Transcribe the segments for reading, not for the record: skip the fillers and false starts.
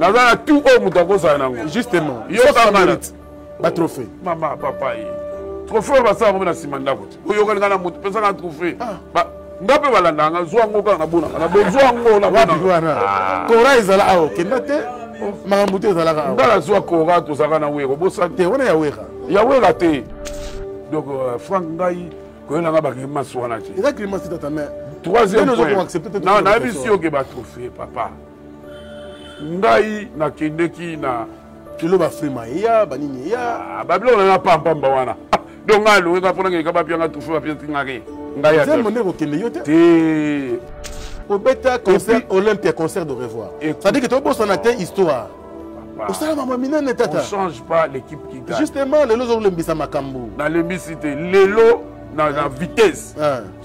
Nazana tout au moutako ça nango. Justement. Yo kangana. Ba trophée. Maman papa yi. Trophée ba sa ngomena simanda ko. Yo kangana mutu pesa na trophée. Ba ngape balanda nga zwa ngoka na bona. Na bezwa ngo na bona. Kora izala awo kendate. Makambuto ezala ka. Ngala zwa kora to saka na weko bosa te wana ya weka. Ya weka te. Donc Franck ngai ko na ba ke maswana ti. Eza clémence tata mais troisième point. Non, na bisi yo ke ba trophée papa. Ngai na kendeki na kilo ba frima ya banini ya babilo na pamba wana. Donc ngalo ka pona ke ka ba pianga trophée ba pianga ngake. Ngai ya. C'est mon ego kende yo te. Te au bêta concert Olympia concert de revoir. Ça dit que tu as beau son histoire. On change pas l'équipe qui gagne. Justement, les lots ont le makambu. Dans l'hémicité, les lots dans la vitesse.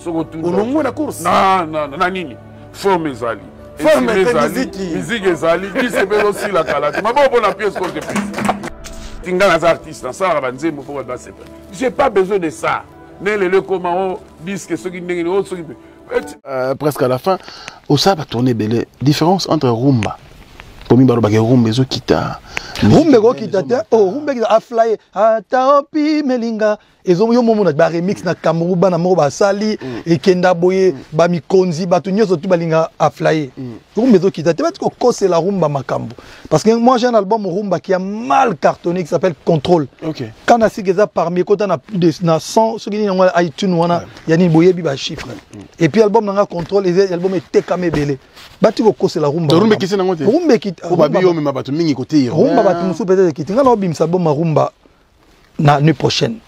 Au long de la course. Non, nini. Forme Zali. Forme musique Zali. Qui se fait aussi la calate. Mais bon, la pièce qu'on te pisse. Tinga les artistes, ça va dire, j'ai pas besoin de ça. Les comment disent que ceux qui n'ont presque à la fin, au ça va tourner belle différence entre rumba. Pour moi, rumba zo kita. Rumba go kita te. Oh, rumba kita a fly. Ataopi melinga. Ezo yo momo na ba remix na Cameroun ba na mo ba sali e kenda boye ba mikonzi ba tu nyoso tu balinga a fly. Rumba zo kita te ba ko kose la rumba makambo. Parce que moi j'ai un album rumba qui a mal cartonné qui s'appelle Contrôle. OK. Quand na sigeza parmi kota na plus de 100 ce qui ni na iTunes wana yani boye bi ba chiffre. Et puis album na Contrôle et album était kamé belé. Ba tu ko kose la rumba. Rumba qui c'est na ngote. Rumba qui Babi yo me batu mingi côté. Rumba ba tu musu peut-être qui tinga no bim album rumba na l'année prochaine.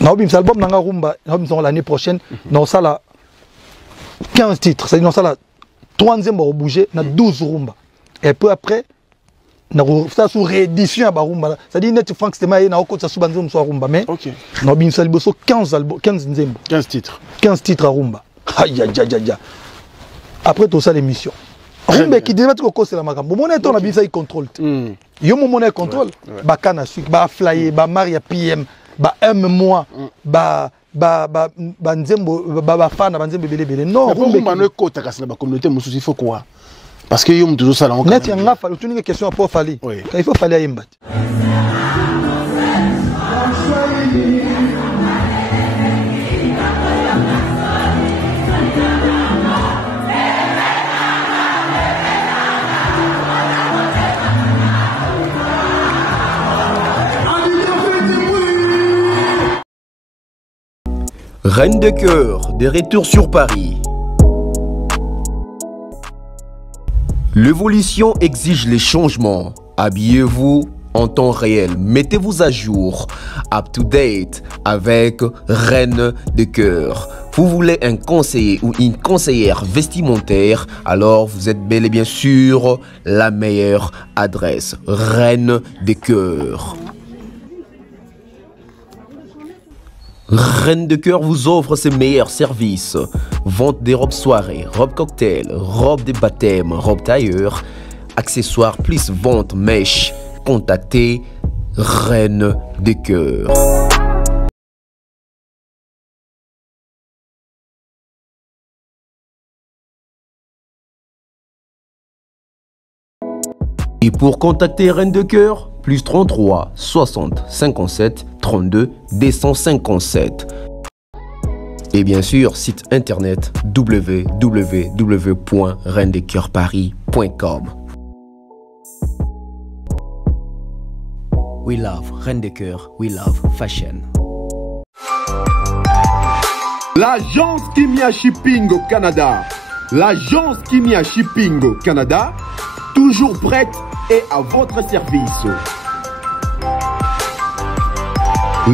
Dans l'album Nanga Rumba, l'année prochaine, dans ça là 15 titres, c'est dans ça là 3e va bouger, na 12 Rumba. Et peu après, na ça sous réédition à Rumba. Ça dit net Frank Stema na oko ça sous banzom so Rumba mais OK. Dans bim salboso 15 albums, 15 nzembo. 15 titres. 15 titres à Rumba. Aïe aïe aïe aïe. Après tout ça l'émission. Rumba qui débat ko c'est la makambo. Mon étant na bim ça il contrôle. Yo mon monnaie contrôle. Ba kana suik, ba flyer, ba Maria PM. Ba mois nzembo ba fana ba nzembo belebele non rumba no kota kasi na ba communauté mususu il faut quoi parce que yom toujours ça là on net nga fa tu une question pour Fali il faut Fali ayemba Reine de cœur, de retour sur Paris. L'évolution exige les changements. Habillez-vous en temps réel. Mettez-vous à jour, up to date avec Reine de cœur. Vous voulez un conseiller ou une conseillère vestimentaire, alors vous êtes bel et bien sûr la meilleure adresse. Reine de cœur. Reine de cœur vous offre ses meilleurs services. Vente des robes soirées, robes cocktail, robes de baptême, robes tailleur, accessoires plus vente mèche. Contactez Reine de cœur. Et pour contacter Reine de cœur, plus 33 60 57 32 257. Et bien sûr, site internet www.reindecoeurparis.com. We love Reine de cœur, we love fashion. L'agence Kimia Shipping au Canada. L'agence Kimia Shipping au Canada, toujours prête et à votre service.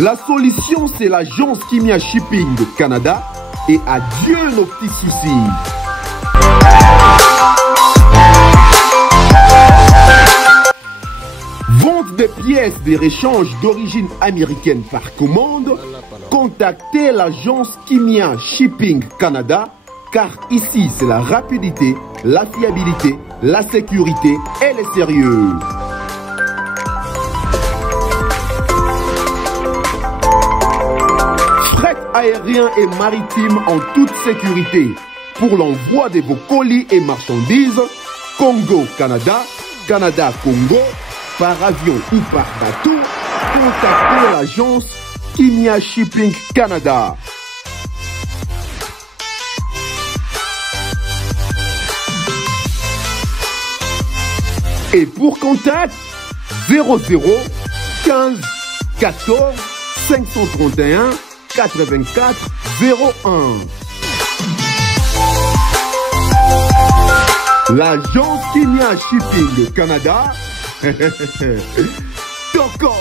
La solution, c'est l'agence Kimia Shipping au Canada et adieu nos petits soucis. Vente des pièces de rechange d'origine américaine par commande, contactez l'agence Kimia Shipping Canada, car ici c'est la rapidité, la fiabilité, la sécurité et le sérieux. Fret aérien et maritime en toute sécurité pour l'envoi de vos colis et marchandises, Congo, Canada, Canada-Congo, par avion ou par bateau, contactez l'agence Kimia Shipping Canada. Et pour contact, 00 15 14 531 84 01. L'agence Kimia Shipping Canada, Tokos.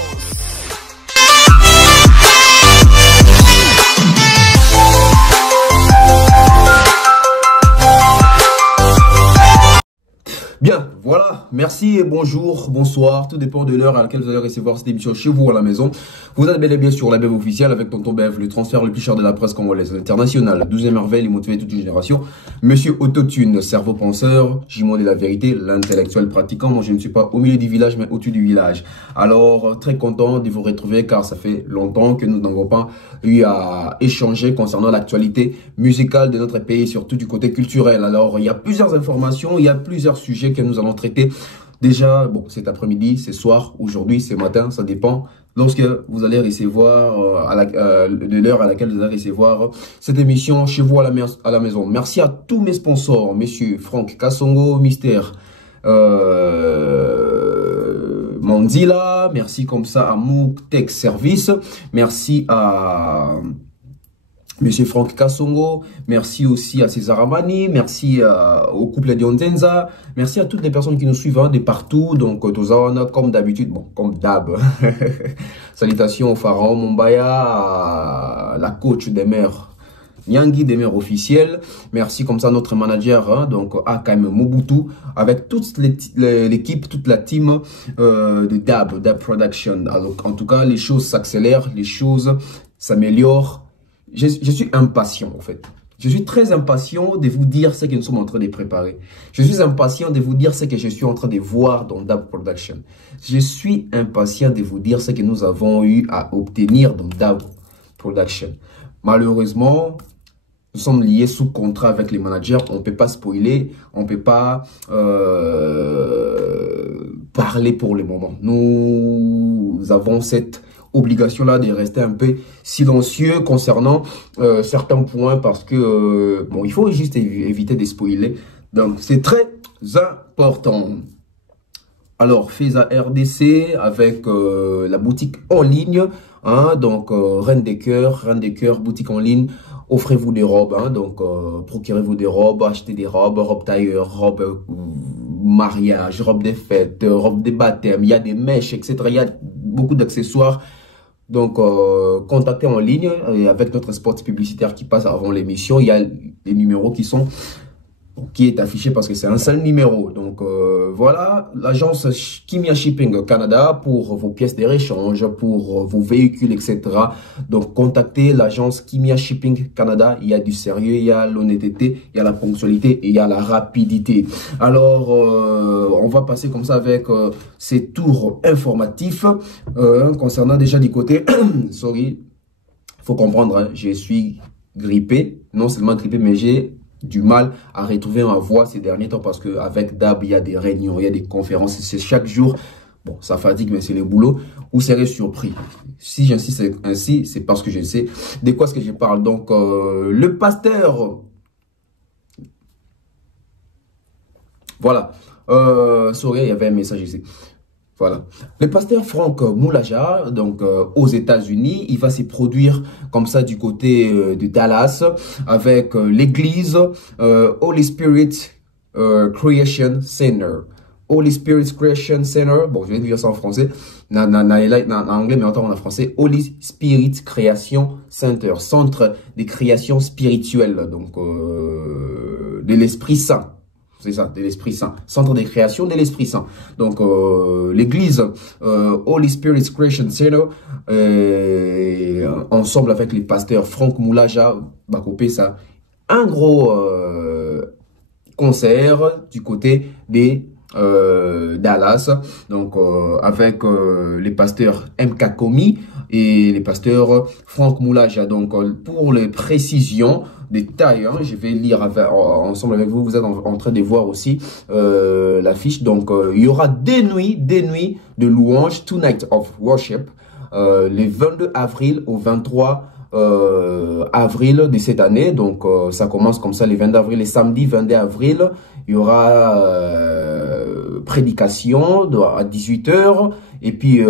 Bien, voilà, merci et bonjour, bonsoir, tout dépend de l'heure à laquelle vous allez recevoir cette émission chez vous à la maison. Vous êtes bel et bien sur la BEV officielle avec Tonton Bev, le transfert le plus cher de la presse congolaise internationale, 12e merveille, motivé toute une génération. Monsieur Autotune, cerveau penseur, Jimon de la vérité, l'intellectuel pratiquant. Moi je ne suis pas au milieu du village mais au-dessus du village. Alors très content de vous retrouver car ça fait longtemps que nous n'avons pas eu à échanger concernant l'actualité musicale de notre pays, surtout du côté culturel. Alors il y a plusieurs informations, il y a plusieurs sujets que nous allons traiter. Déjà, bon, cet après-midi, ce soir, aujourd'hui, ce matin, ça dépend. Lorsque vous allez recevoir, de l'heure à laquelle vous allez recevoir cette émission chez vous à la maison. Merci à tous mes sponsors, Monsieur Franck Kassongo, Mister Mandila, merci comme ça à Mouk Tech Service, merci à Monsieur Franck Kassongo, merci aussi à César Amani, merci au couple Dionzenza, merci à toutes les personnes qui nous suivent de partout. Donc, Tozawana, comme d'habitude, bon, comme d'hab. Salutations au Pharaon Mombaya, à la coach des mères, Nyangi des mères officielles. Merci comme ça à notre manager, donc AKM Mobutu, avec toute l'équipe, toute la team de Dab Production. Alors, en tout cas, les choses s'accélèrent, les choses s'améliorent. Je suis impatient en fait. Je suis très impatient de vous dire ce que nous sommes en train de préparer. Je suis impatient de vous dire ce que je suis en train de voir dans Dab Production. Je suis impatient de vous dire ce que nous avons eu à obtenir dans Dab Production. Malheureusement, nous sommes liés sous contrat avec les managers. On ne peut pas spoiler, on ne peut pas parler pour le moment. Nous avons cette obligation-là de rester un peu silencieux concernant certains points parce que, bon, il faut juste éviter de spoiler. Donc, c'est très important. Alors, FESA RDC avec la boutique en ligne, hein, donc Reine des Cœurs, boutique en ligne. Offrez-vous des robes, hein, donc procurez-vous des robes, achetez des robes tailleur, robes mariage, robes des fêtes, robes des baptêmes, il y a des mèches, etc. Il y a beaucoup d'accessoires. Donc, contactez en ligne avec notre spot publicitaire qui passe avant l'émission. Il y a les numéros qui est affiché parce que c'est un seul numéro. Donc, voilà, l'agence Kimia Shipping Canada pour vos pièces de réchange, pour vos véhicules, etc. Donc, contactez l'agence Kimia Shipping Canada. Il y a du sérieux, il y a l'honnêteté, il y a la ponctualité et il y a la rapidité. Alors, on va passer comme ça avec ces tours informatifs concernant déjà du côté... Sorry, faut comprendre, hein, je suis grippé. Non seulement grippé, mais j'ai du mal à retrouver ma voix ces derniers temps parce qu'avec Dab, il y a des réunions, il y a des conférences, c'est chaque jour. Bon, ça fatigue, mais c'est le boulot. Vous serez surpris. Si j'insiste ainsi, c'est parce que je sais de quoi est-ce que je parle. Donc, le pasteur... Voilà. Sorry, il y avait un message ici. Voilà. Le pasteur Franck Moulaja, donc aux États-Unis, il va se produire comme ça du côté de Dallas avec l'église Holy Spirit Creation Center. Holy Spirit Creation Center. Bon, je vais dire ça en français. En anglais, mais en français. Holy Spirit Creation Center. Centre de création spirituelle. Donc, de l'Esprit Saint. C'est ça, de l'Esprit Saint. Centre de création de l'Esprit Saint. Donc, l'église Holy Spirit Creation Center, ensemble avec les pasteurs Franck Moulaja, Bakopé, ça, un gros concert du côté des Dallas, donc avec les pasteurs MK Komi et les pasteurs Franck Moulaja. Donc pour les précisions, détails, hein, je vais lire ensemble avec vous. Vous êtes en train de voir aussi l'affiche. Donc il y aura des nuits de louanges, Two Nights of Worship, les 22 avril au 23 avril de cette année. Donc ça commence comme ça, les 22 avril, les samedis 22 avril, il y aura prédication à 18 h, et puis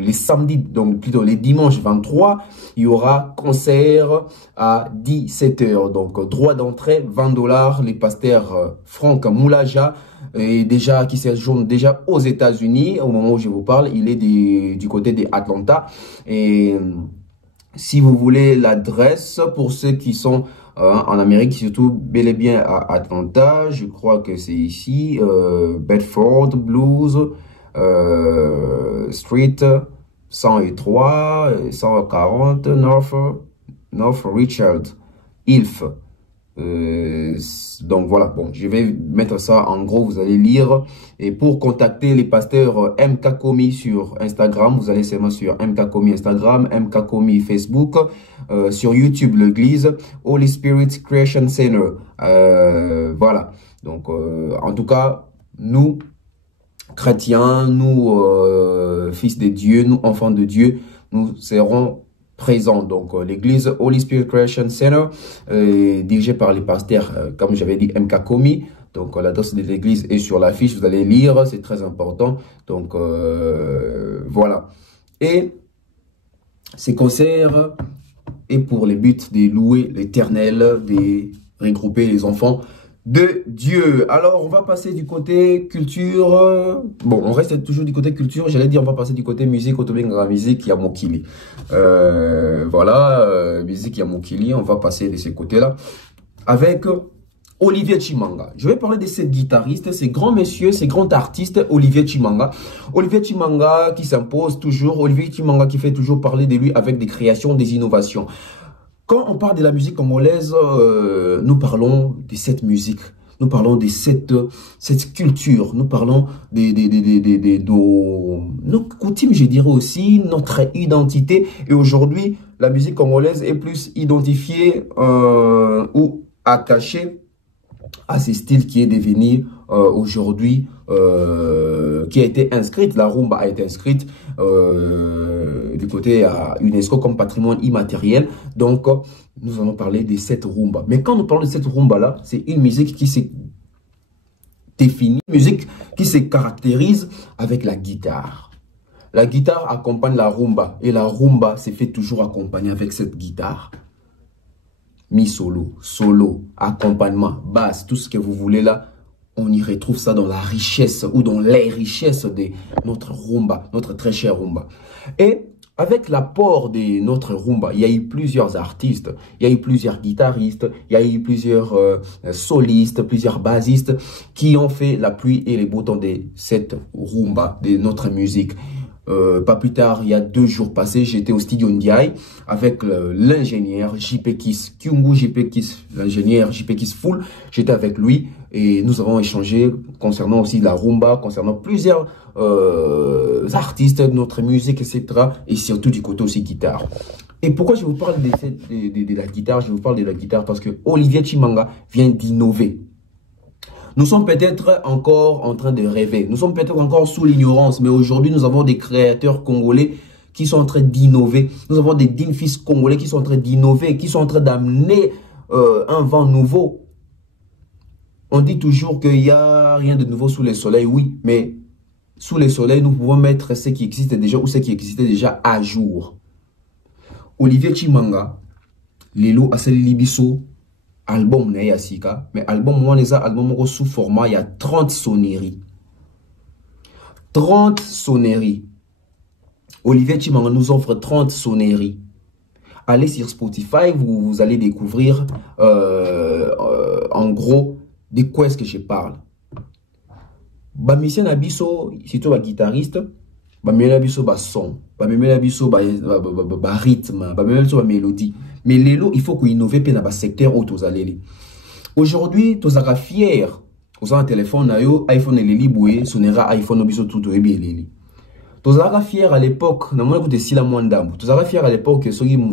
les samedis, donc plutôt les dimanches 23, il y aura concert à 17 h. Donc droit d'entrée 20 $. Les pasteurs Franck Moulaja, et déjà qui séjourne déjà aux États-Unis au moment où je vous parle, il est du côté de Atlanta. Et si vous voulez l'adresse pour ceux qui sont en Amérique, surtout bel et bien à Atlanta, je crois que c'est ici, Bedford Blues Street 103 140 North Richard Ilf. Donc voilà, bon, je vais mettre ça en gros, vous allez lire. Et pour contacter les pasteurs MK Komi sur Instagram, vous allez seulement sur MK Komi Instagram, MK Komi Facebook, sur YouTube l'église Holy Spirit Creation Center. Voilà, donc en tout cas, nous chrétiens, nous fils de Dieu, nous enfants de Dieu, nous serons présent. Donc l'église Holy Spirit Creation Center, dirigée par les pasteurs, comme j'avais dit, MK Komi. Donc l'adresse de l'église est sur l'affiche, vous allez lire, c'est très important. Donc voilà. Et ces concerts est pour le but de louer l'Éternel, de regrouper les enfants de Dieu. Alors on va passer du côté culture. Bon, on reste toujours du côté culture. J'allais dire on va passer du côté musique, la musique ya Mokili. Voilà, musique ya Mokili. On va passer de ce côté-là avec Olivier Chimanga. Je vais parler de ce guitariste, ce grand monsieur, ce grand artiste, Olivier Chimanga. Olivier Chimanga qui s'impose toujours. Olivier Chimanga qui fait toujours parler de lui avec des créations, des innovations. Quand on parle de la musique congolaise, nous parlons de cette musique, nous parlons de cette culture, nous parlons de nos coutumes, je dirais aussi, notre identité. Et aujourd'hui, la musique congolaise est plus identifiée ou attachée à ce style qui est devenu aujourd'hui, qui a été inscrite, la rumba a été inscrite du côté à UNESCO comme patrimoine immatériel. Donc, nous allons parler de cette rumba. Mais quand nous parlons de cette rumba-là, c'est une musique qui s'est définie, une musique qui se caractérise avec la guitare. La guitare accompagne la rumba et la rumba s'est fait toujours accompagner avec cette guitare. Mi solo, solo, accompagnement, basse, tout ce que vous voulez là, on y retrouve ça dans la richesse ou dans les richesses de notre rumba, notre très cher rumba. Et avec l'apport de notre rumba, il y a eu plusieurs artistes, il y a eu plusieurs guitaristes, il y a eu plusieurs solistes, plusieurs bassistes qui ont fait la pluie et les beaux temps de cette rumba, de notre musique. Pas plus tard, il y a 2 jours passés, j'étais au studio Ndiaye avec l'ingénieur JP Kiss, Kyungu JP Kiss, l'ingénieur JP Kiss Full. J'étais avec lui et nous avons échangé concernant aussi la rumba, concernant plusieurs artistes, notre musique, etc. Et surtout du côté aussi guitare. Et pourquoi je vous parle de la guitare? Je vous parle de la guitare parce que Olivier Chimanga vient d'innover. Nous sommes peut-être encore en train de rêver. Nous sommes peut-être encore sous l'ignorance. Mais aujourd'hui, nous avons des créateurs congolais qui sont en train d'innover. Nous avons des dignes fils congolais qui sont en train d'innover, qui sont en train d'amener un vent nouveau. On dit toujours qu'il n'y a rien de nouveau sous le soleil. Oui, mais sous le soleil, nous pouvons mettre ce qui existe déjà ou ce qui existait déjà à jour. Olivier Chimanga, Lelo Asali Biso, album na yasika, mais album moi les album sous format il y a 30 sonneries. 30 sonneries. Olivier Chimanga nous offre 30 sonneries. Allez sur Spotify, vous allez découvrir en gros de quoi est-ce que je parle. Ba mission abiso, surtout ba guitariste, ba mela biso ba son, ba mela biso ba rythme, ba mela biso ba mélodie. Mais Lelo, il faut qu'on innove dans le secteur où vous allez. Aujourd'hui, vous êtes fiers. Vous avez un téléphone, iPhone et Lili Boué, sonnera iPhone, obiso tout et bien Lili. Tous avez fier à l'époque, na moi écoute si la moins d'âme. Tous avez fier à l'époque que ceux qui m'ont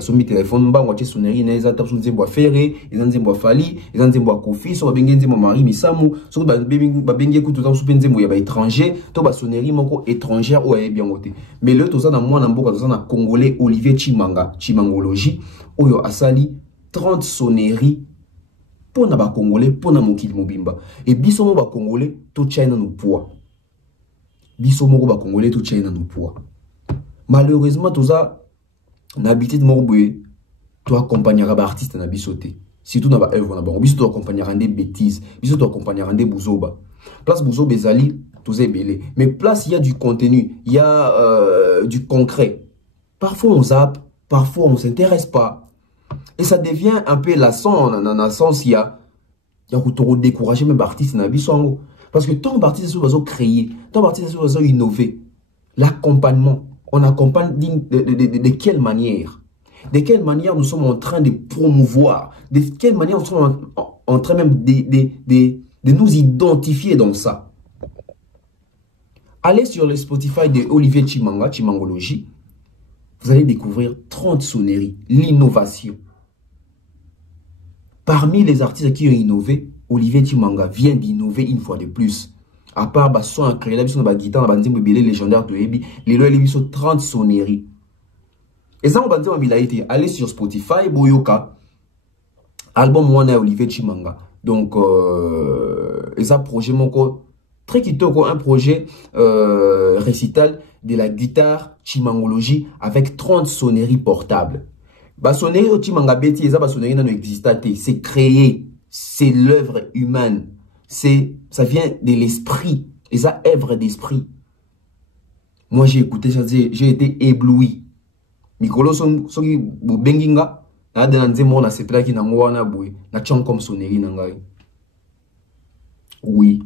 soumis téléphone, bah watcher sonnerie, ils ont tapé sur des bois ferrés, ils ont des bois fali, ils ont des bois kofi, sur bengen des mari misamu, sur bengen écoute tout sur bengen bois étranger, tout bas sonnerie moko étrangère ou bien côté. Mais le tout ça dans moi n'amboka tout ça na congolais Olivier Chimanga, Chimangologie, oyo asali 30 sonneries. Pour na ba congolais, pour na mokili mobimba. Et biso mo ba congolais, tout China nous poids. Biso mo ba congolais, tout China nous poids. Malheureusement, tout ça, n'habité de Morboué, tu accompagneras ba artiste na bisoté. Surtout na ba œuvre na ba. Biso tu accompagneras des bêtises. Biso tu accompagneras des bouzoba. Place bouzoba ezali, tout est belé. Mais place il y a du contenu, il y a du concret. Parfois on zappe, parfois on s'intéresse pas. Et ça devient un peu lassant dans le sens il y a décourager même artistes na bisongo parce que tant d'artistes sont créés, tant d'artistes sont innover. L'accompagnement, on accompagne de quelle manière? De quelle manière nous sommes en train de promouvoir? De quelle manière nous sommes en train même de nous identifier dans ça? Allez sur le Spotify de Olivier Chimanga, Chimangologie. Vous allez découvrir 30 sonneries, l'innovation. Parmi les artistes qui ont innové, Olivier Chimanga vient d'innover une fois de plus. À part bah son incroyable, son guitare, la bandine bébé légendaire de Ebi, les lois les sont 30 sonneries. Et ça on va dire allez sur Spotify, Boyoka, album One Olivier Chimanga. Donc et ça projet mon co très kitoko, un projet récital de la guitare Chimangologie avec 30 sonneries portables. Bah sonnerie au Chimanga Betty, ça sonnerie n'a existé, c'est créé, c'est l'œuvre humaine, ça vient de l'esprit, et ça œuvre d'esprit. Moi j'ai écouté ça, j'ai été ébloui. Mikolo soki benginga, na de nzemo na sepela ki na ngwana boy, na chon comme sonnerie na ngai. Oui.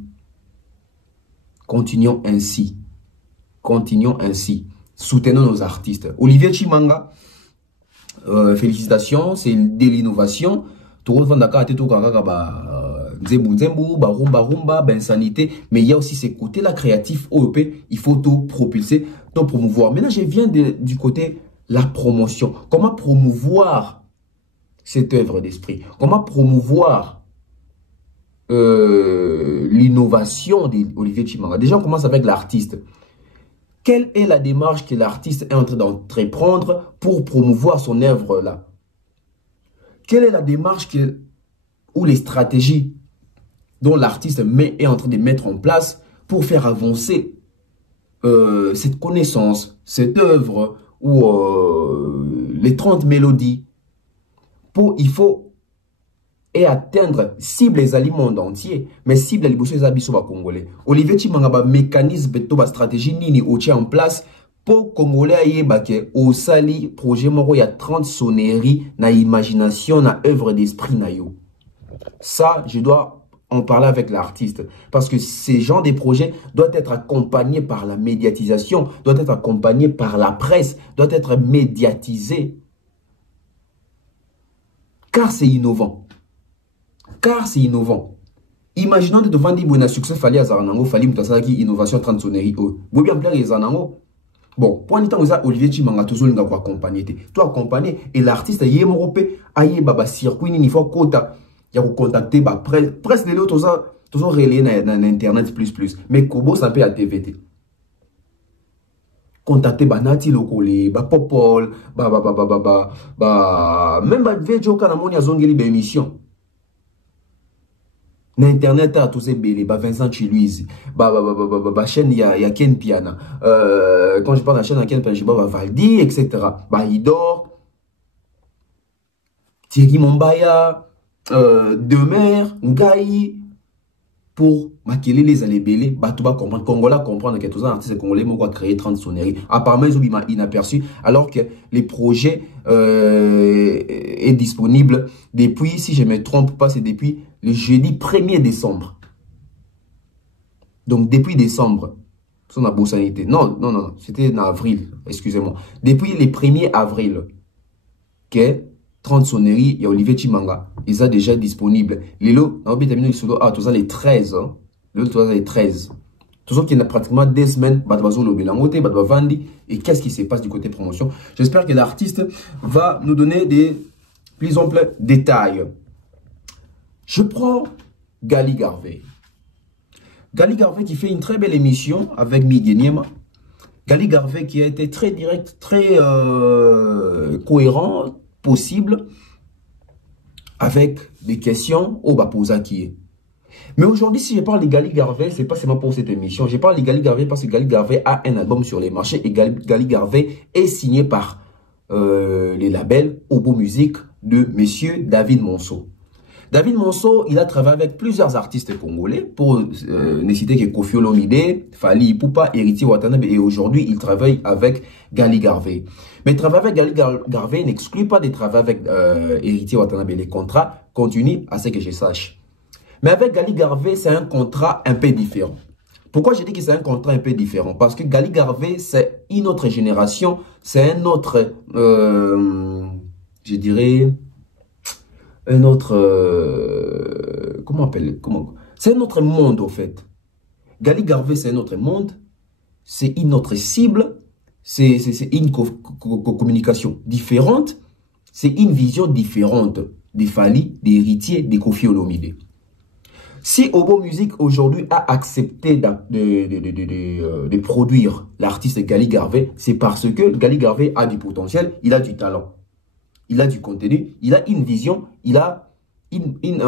Continuons ainsi. Continuons ainsi. Soutenons nos artistes. Olivier Chimanga, félicitations, c'est de l'innovation. Tout le monde a rumba, insanité. Mais il y a aussi ce côté-là créatif, OEP, il faut tout propulser, tout promouvoir. Maintenant, je viens du côté la promotion. Comment promouvoir cette œuvre d'esprit? Comment promouvoir l'innovation d'Olivier Chimanga? Déjà, on commence avec l'artiste. Quelle est la démarche que l'artiste est en train d'entreprendre pour promouvoir son œuvre-là? Quelle est la démarche ou les stratégies dont l'artiste est en train de mettre en place pour faire avancer cette connaissance, cette œuvre ou les 30 mélodies? Il faut atteindre, cible les aliments entiers, mais cible les boussons les congolais. Olivier Chimanga ba mécanisme ba stratégie nini au en place pour congolais aye baké au sali projet moko ya 30 sonneries na imagination na œuvre d'esprit na yo. Ça je dois en parler avec l'artiste parce que ces genres de projets doivent être accompagnés par la médiatisation, doivent être accompagnés par la presse, doivent être médiatisés car c'est innovant. Car c'est innovant. Imaginons que devant un succès, il fallait que innovation 30 sonneries. Vous bien plaire les anango. Bon, pour l'instant, vous avez Olivier Chimanga toujours nous accompagner. Toi accompagner et l'artiste y est européen, aïe baba circuit il faut quota. Il y a contacter ba presse les autres toujours relais na internet plus. Mais Kobo ça peut à TVT. Contacter Banati Lokole, Popol, même Vedjo Kanamoni a zongeli émission. Internet a tous ces bélés, Vincent Chiluiz, chaîne il y a Ken Piana. Quand je parle de la chaîne à Ken Piana, je parle de Valdi, etc. Idor, Thierry Mombaya, Demer, Ngaï, pour maquiller les allées bah tu vas comprendre Congolais comprendre que tous les artistes congolais m'ont créé 30 sonneries apparemment ils ont inaperçu alors que les projets est disponible depuis, si je ne me trompe pas, c'est depuis le jeudi 1er décembre. Donc depuis décembre son abossanité. Non, c'était en avril, excusez-moi. Depuis le 1er avril que 30 sonneries, il y a Olivier Chimanga. Ils sont déjà disponibles. Lilo, on a les 13. Les 13. Tout ça qui est pratiquement 2 semaines, et qu'est-ce qui se passe du côté promotion? J'espère que l'artiste va nous donner des plus amples détails. Je prends Gali Garvey. Gali Garvey qui fait une très belle émission avec Miguel Niema. Gali Garvey qui a été très direct, très cohérent, possible, avec des questions au Baposa qui est. Mais aujourd'hui, si je parle de Gali Garvey, c'est pas seulement pour cette émission. Je parle de Gali Garvey parce que Gali Garvey a un album sur les marchés et Gali Garvey est signé par les labels Obo Music de Monsieur David Monceau. David Monceau, il a travaillé avec plusieurs artistes congolais, pour ne citer que Koffi Olomide, Fally Ipupa, Héritier Watanabe, et aujourd'hui, il travaille avec Gali Garvey. Mais travailler avec Gali Garvey n'exclut pas de travailler avec Héritier Watanabe. Les contrats continuent à ce que je sache. Mais avec Gali Garvey, c'est un contrat un peu différent. Pourquoi je dis que c'est un contrat un peu différent? Parce que Gali Garvey, c'est une autre génération, c'est un autre, je dirais, un autre, c'est un autre monde au fait. Gali Garvey, c'est un autre monde, c'est une autre cible, c'est une communication différente, c'est une vision différente des Fally, des Héritiers, des Koffi Olomide. Si Obo Music aujourd'hui a accepté de produire l'artiste Gali Garvey, c'est parce que Gali Garvey a du potentiel, il a du talent, il a du contenu, il a une vision, il a une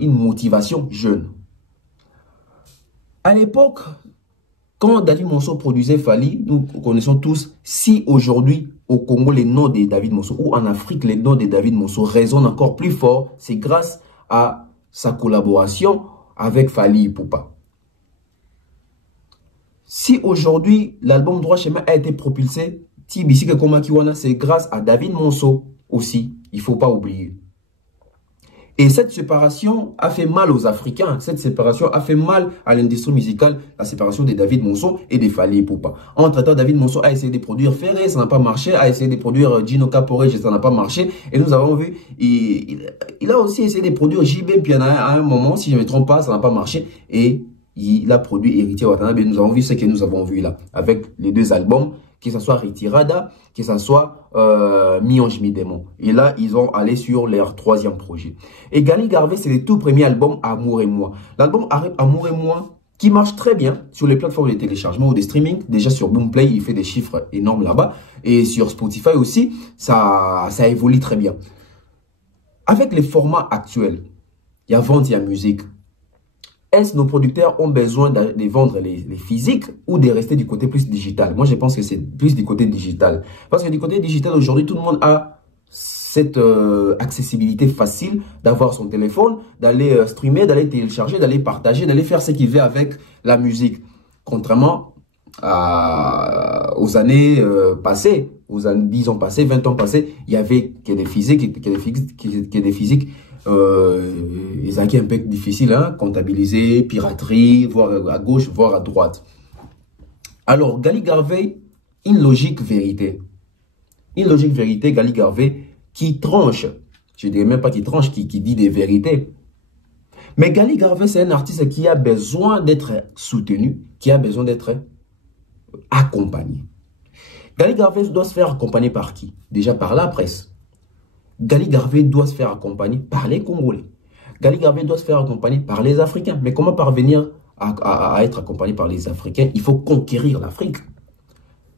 motivation jeune. À l'époque, quand David Monceau produisait Fally, nous connaissons tous, si aujourd'hui au Congo les noms de David Monceau ou en Afrique les noms de David Monceau résonnent encore plus fort, c'est grâce à sa collaboration avec Fally Ipupa. Si aujourd'hui l'album Droit Chemin a été propulsé, c'est grâce à David Monceau aussi, il ne faut pas oublier. Et cette séparation a fait mal aux Africains, cette séparation a fait mal à l'industrie musicale, la séparation de David Monceau et de Fally Ipupa. Entre-temps, David Monceau a essayé de produire Ferré, ça n'a pas marché, a essayé de produire Gino Caporé, ça n'a pas marché. Et nous avons vu, il a aussi essayé de produire JB Piana à un moment, si je ne me trompe pas, ça n'a pas marché. Et il a produit Héritier Watanabe, et nous avons vu ce que nous avons vu là, avec les 2 albums, que ce soit Ritirada, que ce soit Mi-Ange Mi-Démon. Et là, ils ont allé sur leur 3e projet. Et Gali Garvey, c'est le tout premier album Amour et Moi. L'album Amour et Moi, qui marche très bien sur les plateformes de téléchargement ou de streaming. Déjà sur Boomplay, il fait des chiffres énormes là-bas. Et sur Spotify aussi, ça évolue très bien. Avec les formats actuels, il y a vente, il y a musique. Est-ce nos producteurs ont besoin de vendre les physiques ou de rester du côté plus digital? Moi, je pense que c'est plus du côté digital. Parce que du côté digital, aujourd'hui, tout le monde a cette accessibilité facile d'avoir son téléphone, d'aller streamer, d'aller télécharger, d'aller partager, d'aller faire ce qu'il veut avec la musique. Contrairement aux années passées, aux années 10 ans passés, 20 ans passés, il y avait que des physiques, ils ont un peu difficile, hein, comptabiliser, piraterie, voir à gauche, voir à droite. Alors, Gali Garvey, une logique vérité. Une logique vérité, Gali Garvey, qui tranche. Je ne dirais même pas qui tranche, qui dit des vérités. Mais Gali Garvey, c'est un artiste qui a besoin d'être soutenu, qui a besoin d'être accompagné. Gali Garvey doit se faire accompagner par qui? Déjà par la presse. Gali Garvey doit se faire accompagner par les Congolais. Gali Garvey doit se faire accompagner par les Africains. Mais comment parvenir à être accompagné par les Africains? Il faut conquérir l'Afrique.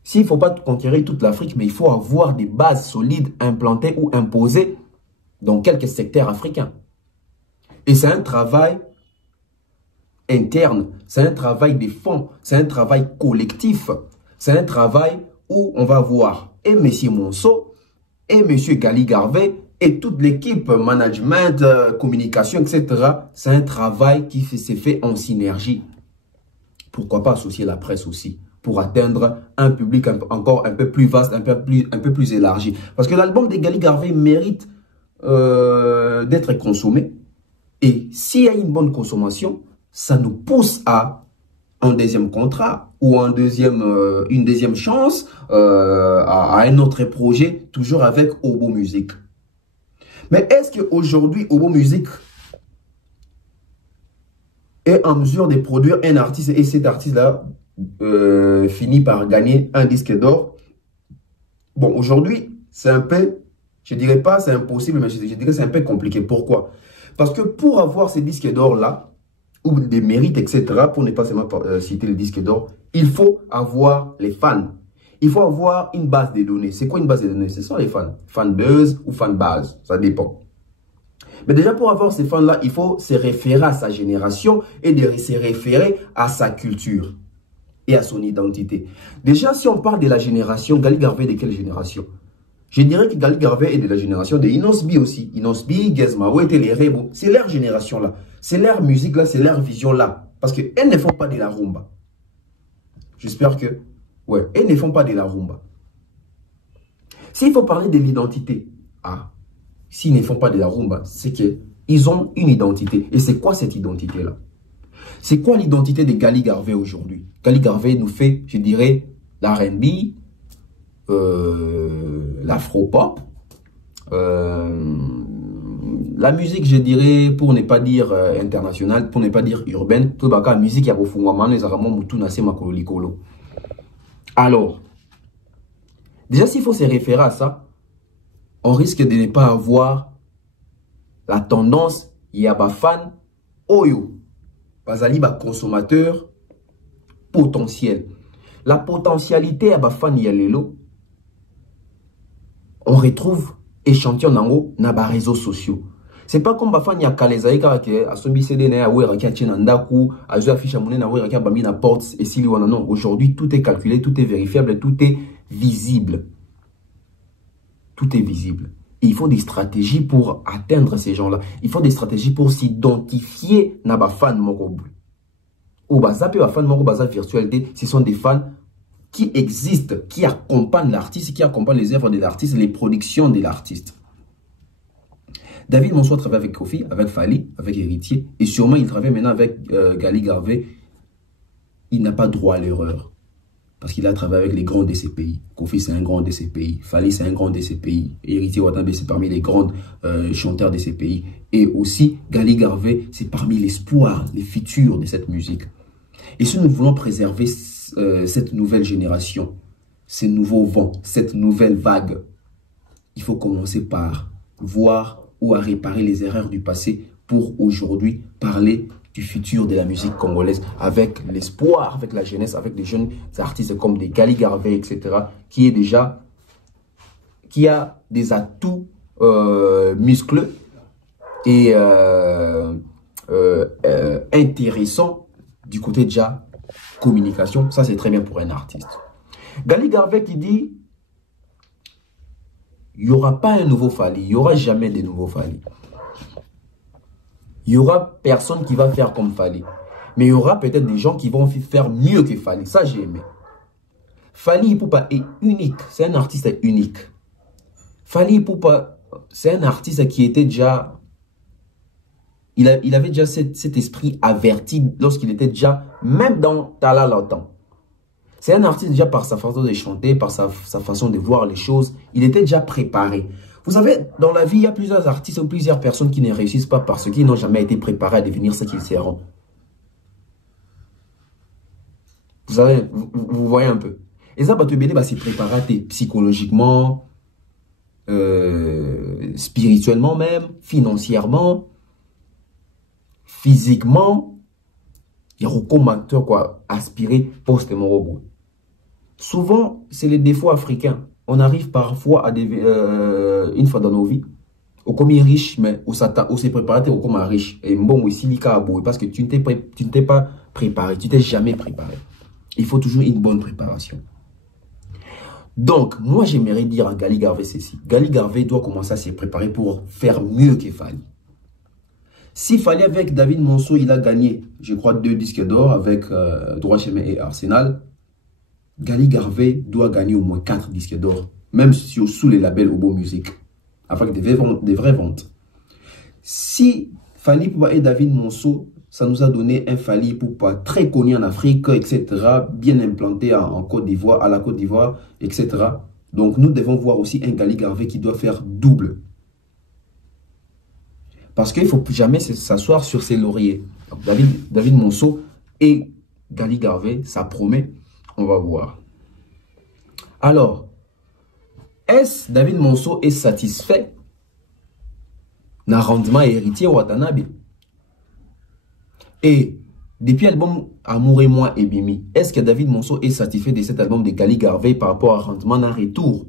S'il ne faut pas conquérir toute l'Afrique, mais il faut avoir des bases solides implantées ou imposées dans quelques secteurs africains. Et c'est un travail interne, c'est un travail de fond, c'est un travail collectif. C'est un travail où on va voir et M. Monceau, et M. Gali Garvey, et toute l'équipe, management, communication, etc. C'est un travail qui s'est fait en synergie. Pourquoi pas associer la presse aussi, pour atteindre un public encore un peu plus vaste, un peu plus élargi. Parce que l'album de Gali Garvey mérite d'être consommé. Et s'il y a une bonne consommation, ça nous pousse à un deuxième contrat ou une deuxième chance à un autre projet, toujours avec Obo Music. Mais est-ce qu'aujourd'hui, Obo Music est en mesure de produire un artiste et cet artiste-là finit par gagner un disque d'or? Bon, aujourd'hui, c'est un peu, je ne dirais pas c'est impossible, mais je dirais que c'est un peu compliqué. Pourquoi? Parce que pour avoir ces disques d'or-là, ou des mérites, etc., pour ne pas seulement citer le disque d'or, il faut avoir les fans. Il faut avoir une base de données. C'est quoi une base de données? Ce sont les fans. Fanbuzz ou fanbase, ça dépend. Mais déjà, pour avoir ces fans-là, il faut se référer à sa génération et se référer à sa culture et à son identité. Déjà, si on parle de la génération, Gali Garvey est de quelle génération? Je dirais que Gali Garvey est de la génération de Inosbi aussi. Inosbi, Gezmao étaient les Rebo. C'est leur génération-là. C'est leur musique-là, c'est leur vision-là. Parce qu'elles ne font pas de la rumba. J'espère que... Ouais, elles ne font pas de la rumba. S'il faut parler de l'identité, s'ils ne font pas de la rumba, c'est qu'ils ont une identité. Et c'est quoi cette identité-là? C'est quoi l'identité de Gali Garvey aujourd'hui? Gali Garvey nous fait, je dirais, l'R&B, l'afro-pop, la musique, je dirais, pour ne pas dire internationale, pour ne pas dire urbaine, tout la musique y a alors, déjà s'il faut se référer à ça, on risque de ne pas avoir la tendance, il y a des fans, oyo, bazali ba consommateur potentiel. La potentialité à ba fan yalelo, on retrouve échantillon nango na ba réseaux sociaux. C'est pas comme ba fan ya kalezaika ke asombi CD na ya wera ki atina ndaku, azu affiche amone na wera ki bambi na porte et si wana non, aujourd'hui tout est calculé, tout est vérifiable, tout est visible. Tout est visible. Et il faut des stratégies pour atteindre ces gens-là. Il faut des stratégies pour s'identifier na ba fan moko. Ou ba zape ba fan moko ba virtuel, ce sont des fans qui existent, qui accompagnent l'artiste, qui accompagnent les œuvres de l'artiste, les productions de l'artiste. David Monceau travaille avec Kofi, avec Fally, avec Héritier, et sûrement il travaille maintenant avec Gali Garvey. Il n'a pas droit à l'erreur, parce qu'il a travaillé avec les grands de ces pays. Kofi c'est un grand de ces pays, Fally c'est un grand de ces pays, Héritier Watambe c'est parmi les grands chanteurs de ces pays, et aussi Gali Garvey c'est parmi l'espoir, les futurs de cette musique. Et si nous voulons préserver cette nouvelle génération, ces nouveaux vents, cette nouvelle vague, il faut commencer par voir ou à réparer les erreurs du passé pour aujourd'hui parler du futur de la musique congolaise avec l'espoir, avec la jeunesse, avec des jeunes artistes comme des Gali Garvey, etc. qui a des atouts muscleux et intéressants du côté déjà communication. Ça c'est très bien pour un artiste. Gali Garvey qui dit: il n'y aura pas un nouveau Fally, il n'y aura jamais de nouveau Fally. Il n'y aura personne qui va faire comme Fally. Mais il y aura peut-être des gens qui vont faire mieux que Fally. Ça, j'ai aimé. Fally Ipupa est unique. C'est un artiste unique. Fally Ipupa, c'est un artiste qui était déjà... Il avait déjà cet esprit averti lorsqu'il était déjà, même dans Tala Longtemps. C'est un artiste déjà par sa façon de chanter, par sa façon de voir les choses. Il était déjà préparé. Vous savez, dans la vie, il y a plusieurs artistes ou plusieurs personnes qui ne réussissent pas parce qu'ils n'ont jamais été préparés à devenir ce qu'ils seront. Vous savez, vous voyez un peu. Et ça, c'est préparer psychologiquement, spirituellement même, financièrement, physiquement. Il y a beaucoup acteurs quoi aspirer post-morobou. Souvent, c'est les défauts africains. On arrive parfois à une fois dans nos vies, au comme riche, mais au s'est préparé au comme riche. Et bon, ici, parce que tu ne t'es pas préparé, tu t'es jamais préparé. Il faut toujours une bonne préparation. Donc, moi, j'aimerais dire à Gali Garvey ceci. Gali Garvey doit commencer à se préparer pour faire mieux que Fally. S'il fallait avec David Monceau, il a gagné, je crois, 2 disques d'or avec Droit Chemin et Arsenal. Gali Garvey doit gagner au moins 4 disques d'or, même sous les labels Obo Music, avec des vraies ventes. Si Fally Ipupa et David Monceau ça nous a donné un Fally Ipupa très connu en Afrique, etc., bien implanté en Côte d'Ivoire, à la Côte d'Ivoire, etc. Donc nous devons voir aussi un Gali Garvey qui doit faire double. Parce qu'il ne faut jamais s'asseoir sur ses lauriers. Donc, David Monceau et Gali Garvey, ça promet, on va voir. Alors, est-ce David Monceau est satisfait d'un rendement héritier Watanabe? Et depuis l'album Amour et moi et Bimi, est-ce que David Monceau est satisfait de cet album de Gali Garvey par rapport à rendement d'un retour?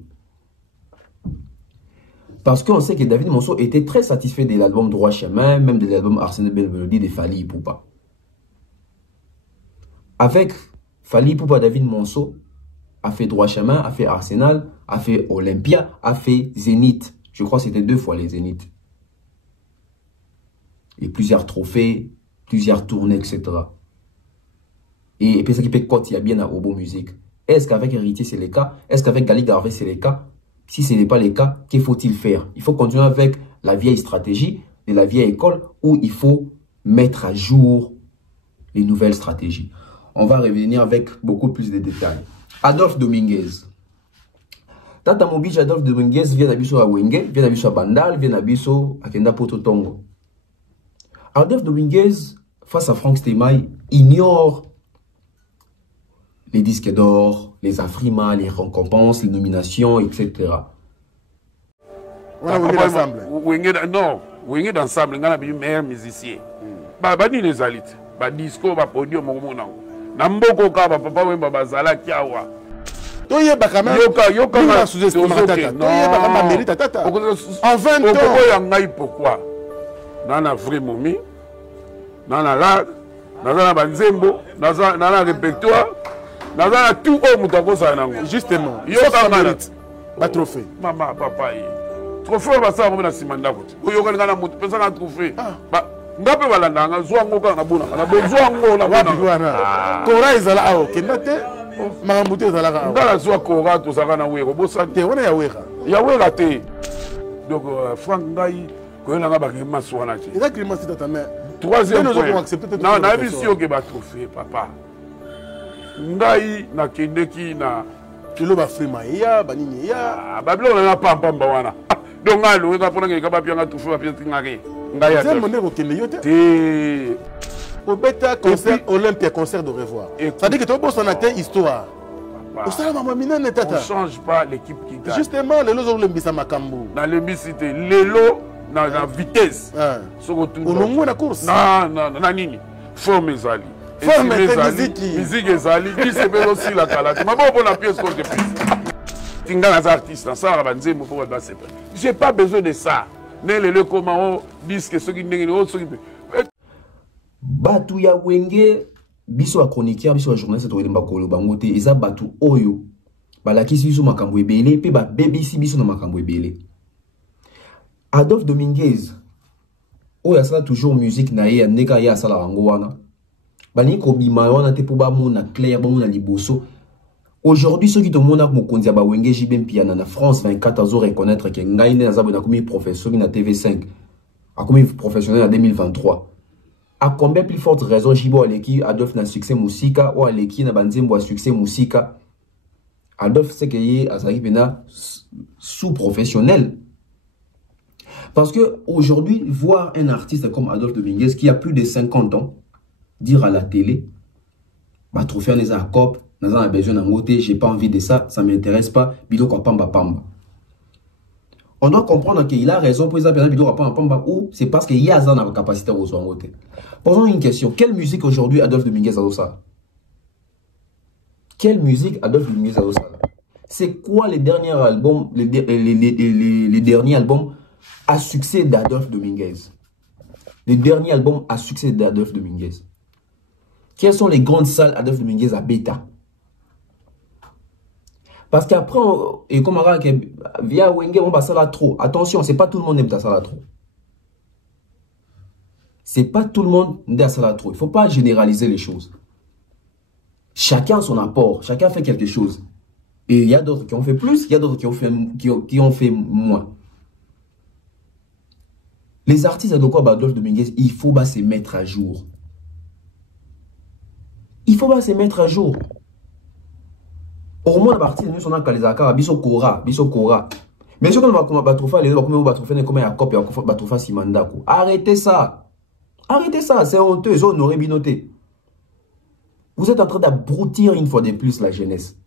Parce qu'on sait que David Monceau était très satisfait de l'album Droit Chemin, même de l'album Arsène Belle Mélodie de Fally Ipupa. Avec Fally Ipupa, David Monceau a fait Droit Chemin, a fait Arsenal, a fait Olympia, a fait Zénith. Je crois que c'était 2 fois les Zénith. Et plusieurs trophées, plusieurs tournées, etc. Et puis ça qui peut quand il y a bien à Obo Musique. Est-ce qu'avec Héritier c'est le cas? Est-ce qu'avec Gali Garvey c'est le cas? Si ce n'est pas le cas, qu'il faut-il faire? Il faut continuer avec la vieille stratégie de la vieille école ou il faut mettre à jour les nouvelles stratégies. On va revenir avec beaucoup plus de détails. Adolphe Dominguez. Tata Mobile Adolphe Dominguez vient d'Abisso à Wenge, vient d'Abisso à Bandal, vient d'Abisso à Kenda Pototongo. Adolphe Dominguez, face à Franck Stemay, ignore les disques d'or, les Afrima, les récompenses, les nominations, etc. On a Wenge d'ensemble. Non, Wenge d'ensemble, on a les meilleurs musiciens. Bani les alites, disco, podium, Namboko Kaba, papa Wemba Bazala Kiawa. Toye Bakama, Yoka, sous-estimé. Toye Bakama mérite tata. En 20 ans. Pourquoi? Dans la vraie momie, dans la l'art, dans la banzembo, dans la répertoire, dans la tout homme de justement, Yoka mérite. Pas trophée. Maman, papa, trophée, va ça, on a Simanda. Vous avez un trophée. Ngape balanda zwango ka ngabuna ngabonzwango na bana kora izala awo kenate makambuto ezala ka ngala zwa kora to saka na weko bosante wana ya weka te donc Franck ngai ko yela ngaba ke maswana che eza climat tata mais troisième point na na bisio ke ba trophée papa ngai na kendeki na kilo ba frima ya banini ya babilo na pamba wana donc ngalo ka pona ke ka ba pianga trophée ba pianga ngake. C'est mon au bêta concert Olympia, concert de revoir. Ça dit que tu as besoin d'une histoire. On ne change pas l'équipe qui gagne. Justement, les lots ont le Makambu. Dans le cité, les lots dans la vitesse. Au long de la course. Non, Nini. Faut mes alliés. Faut mes alliés. Musique et alliés. Qui se fait aussi la calate. Ma bonne la pièce qu'on te pisse. Tinga les artistes, ça va banzer mon pauvre basse. J'ai pas besoin de ça. Le comment disque ceux qui n'ont pas Batu ya Wenge biso a chroniqueur biso a journaliste to welimba kolo bangote eza batu oyo balakisi biso makambo ebele pe ba BBC biso na makambo ebele. Adolphe Dominguez oyo asala toujours musique na ye ndeka ya asala rango wana bani ko bima wana te po ba mona clair ba mona liboso. Aujourd'hui, ceux qui te montrent Mokonzi ba Wenge Jibem Piana na France 24 ans reconnaître que Ngaïne Nazabo na commis professionnel na TV5 a commis professionnel en 2023. À combien plus forte raison Jibo Aleki Adolphe na succès musica ou Aleki na banzembo a succès musica. Adolphe c'est qu'il a saki pena sous professionnel. Parce que aujourd'hui voir un artiste comme Adolphe Dominguez qui a plus de 50 ans dire à la télé bah trophée les accords. N'a besoin d'un côté, j'ai pas envie de ça, ça m'intéresse pas. Biloko pamba pamba. On doit comprendre qu'il a raison pour ça, biloko pamba pamba ou c'est parce qu'il y a la capacité aux en côté. Posons une question. Quelle musique aujourd'hui Adolphe Dominguez a ça? Quelle musique Adolphe Dominguez a ça? C'est quoi les derniers albums, les derniers albums à succès d'Adolphe Dominguez? Les derniers albums à succès d'Adolphe Dominguez. Quelles sont les grandes salles Adolphe Dominguez à Beta? Parce qu'après, et comme on a via Wenge, on va ça là trop. Attention, c'est pas tout le monde aime ça là trop. C'est pas tout le monde aime ça là trop. Il faut pas généraliser les choses. Chacun a son apport, chacun fait quelque chose. Et il y a d'autres qui ont fait plus, il y a d'autres qui ont fait moins. Les artistes de quoi Adolphe Dominguez, il faut se mettre à jour. faut pas se mettre à jour. Au moins, à partir de nous, on a les accords, biso Kora. Mais ce qu'on va comme batroufa, les comme batroufa, comme un copie, batroufa simandako. Arrêtez ça. Arrêtez ça, c'est honteux, ils ont honoré binoté. Vous êtes en train d'abrutir une fois de plus la jeunesse.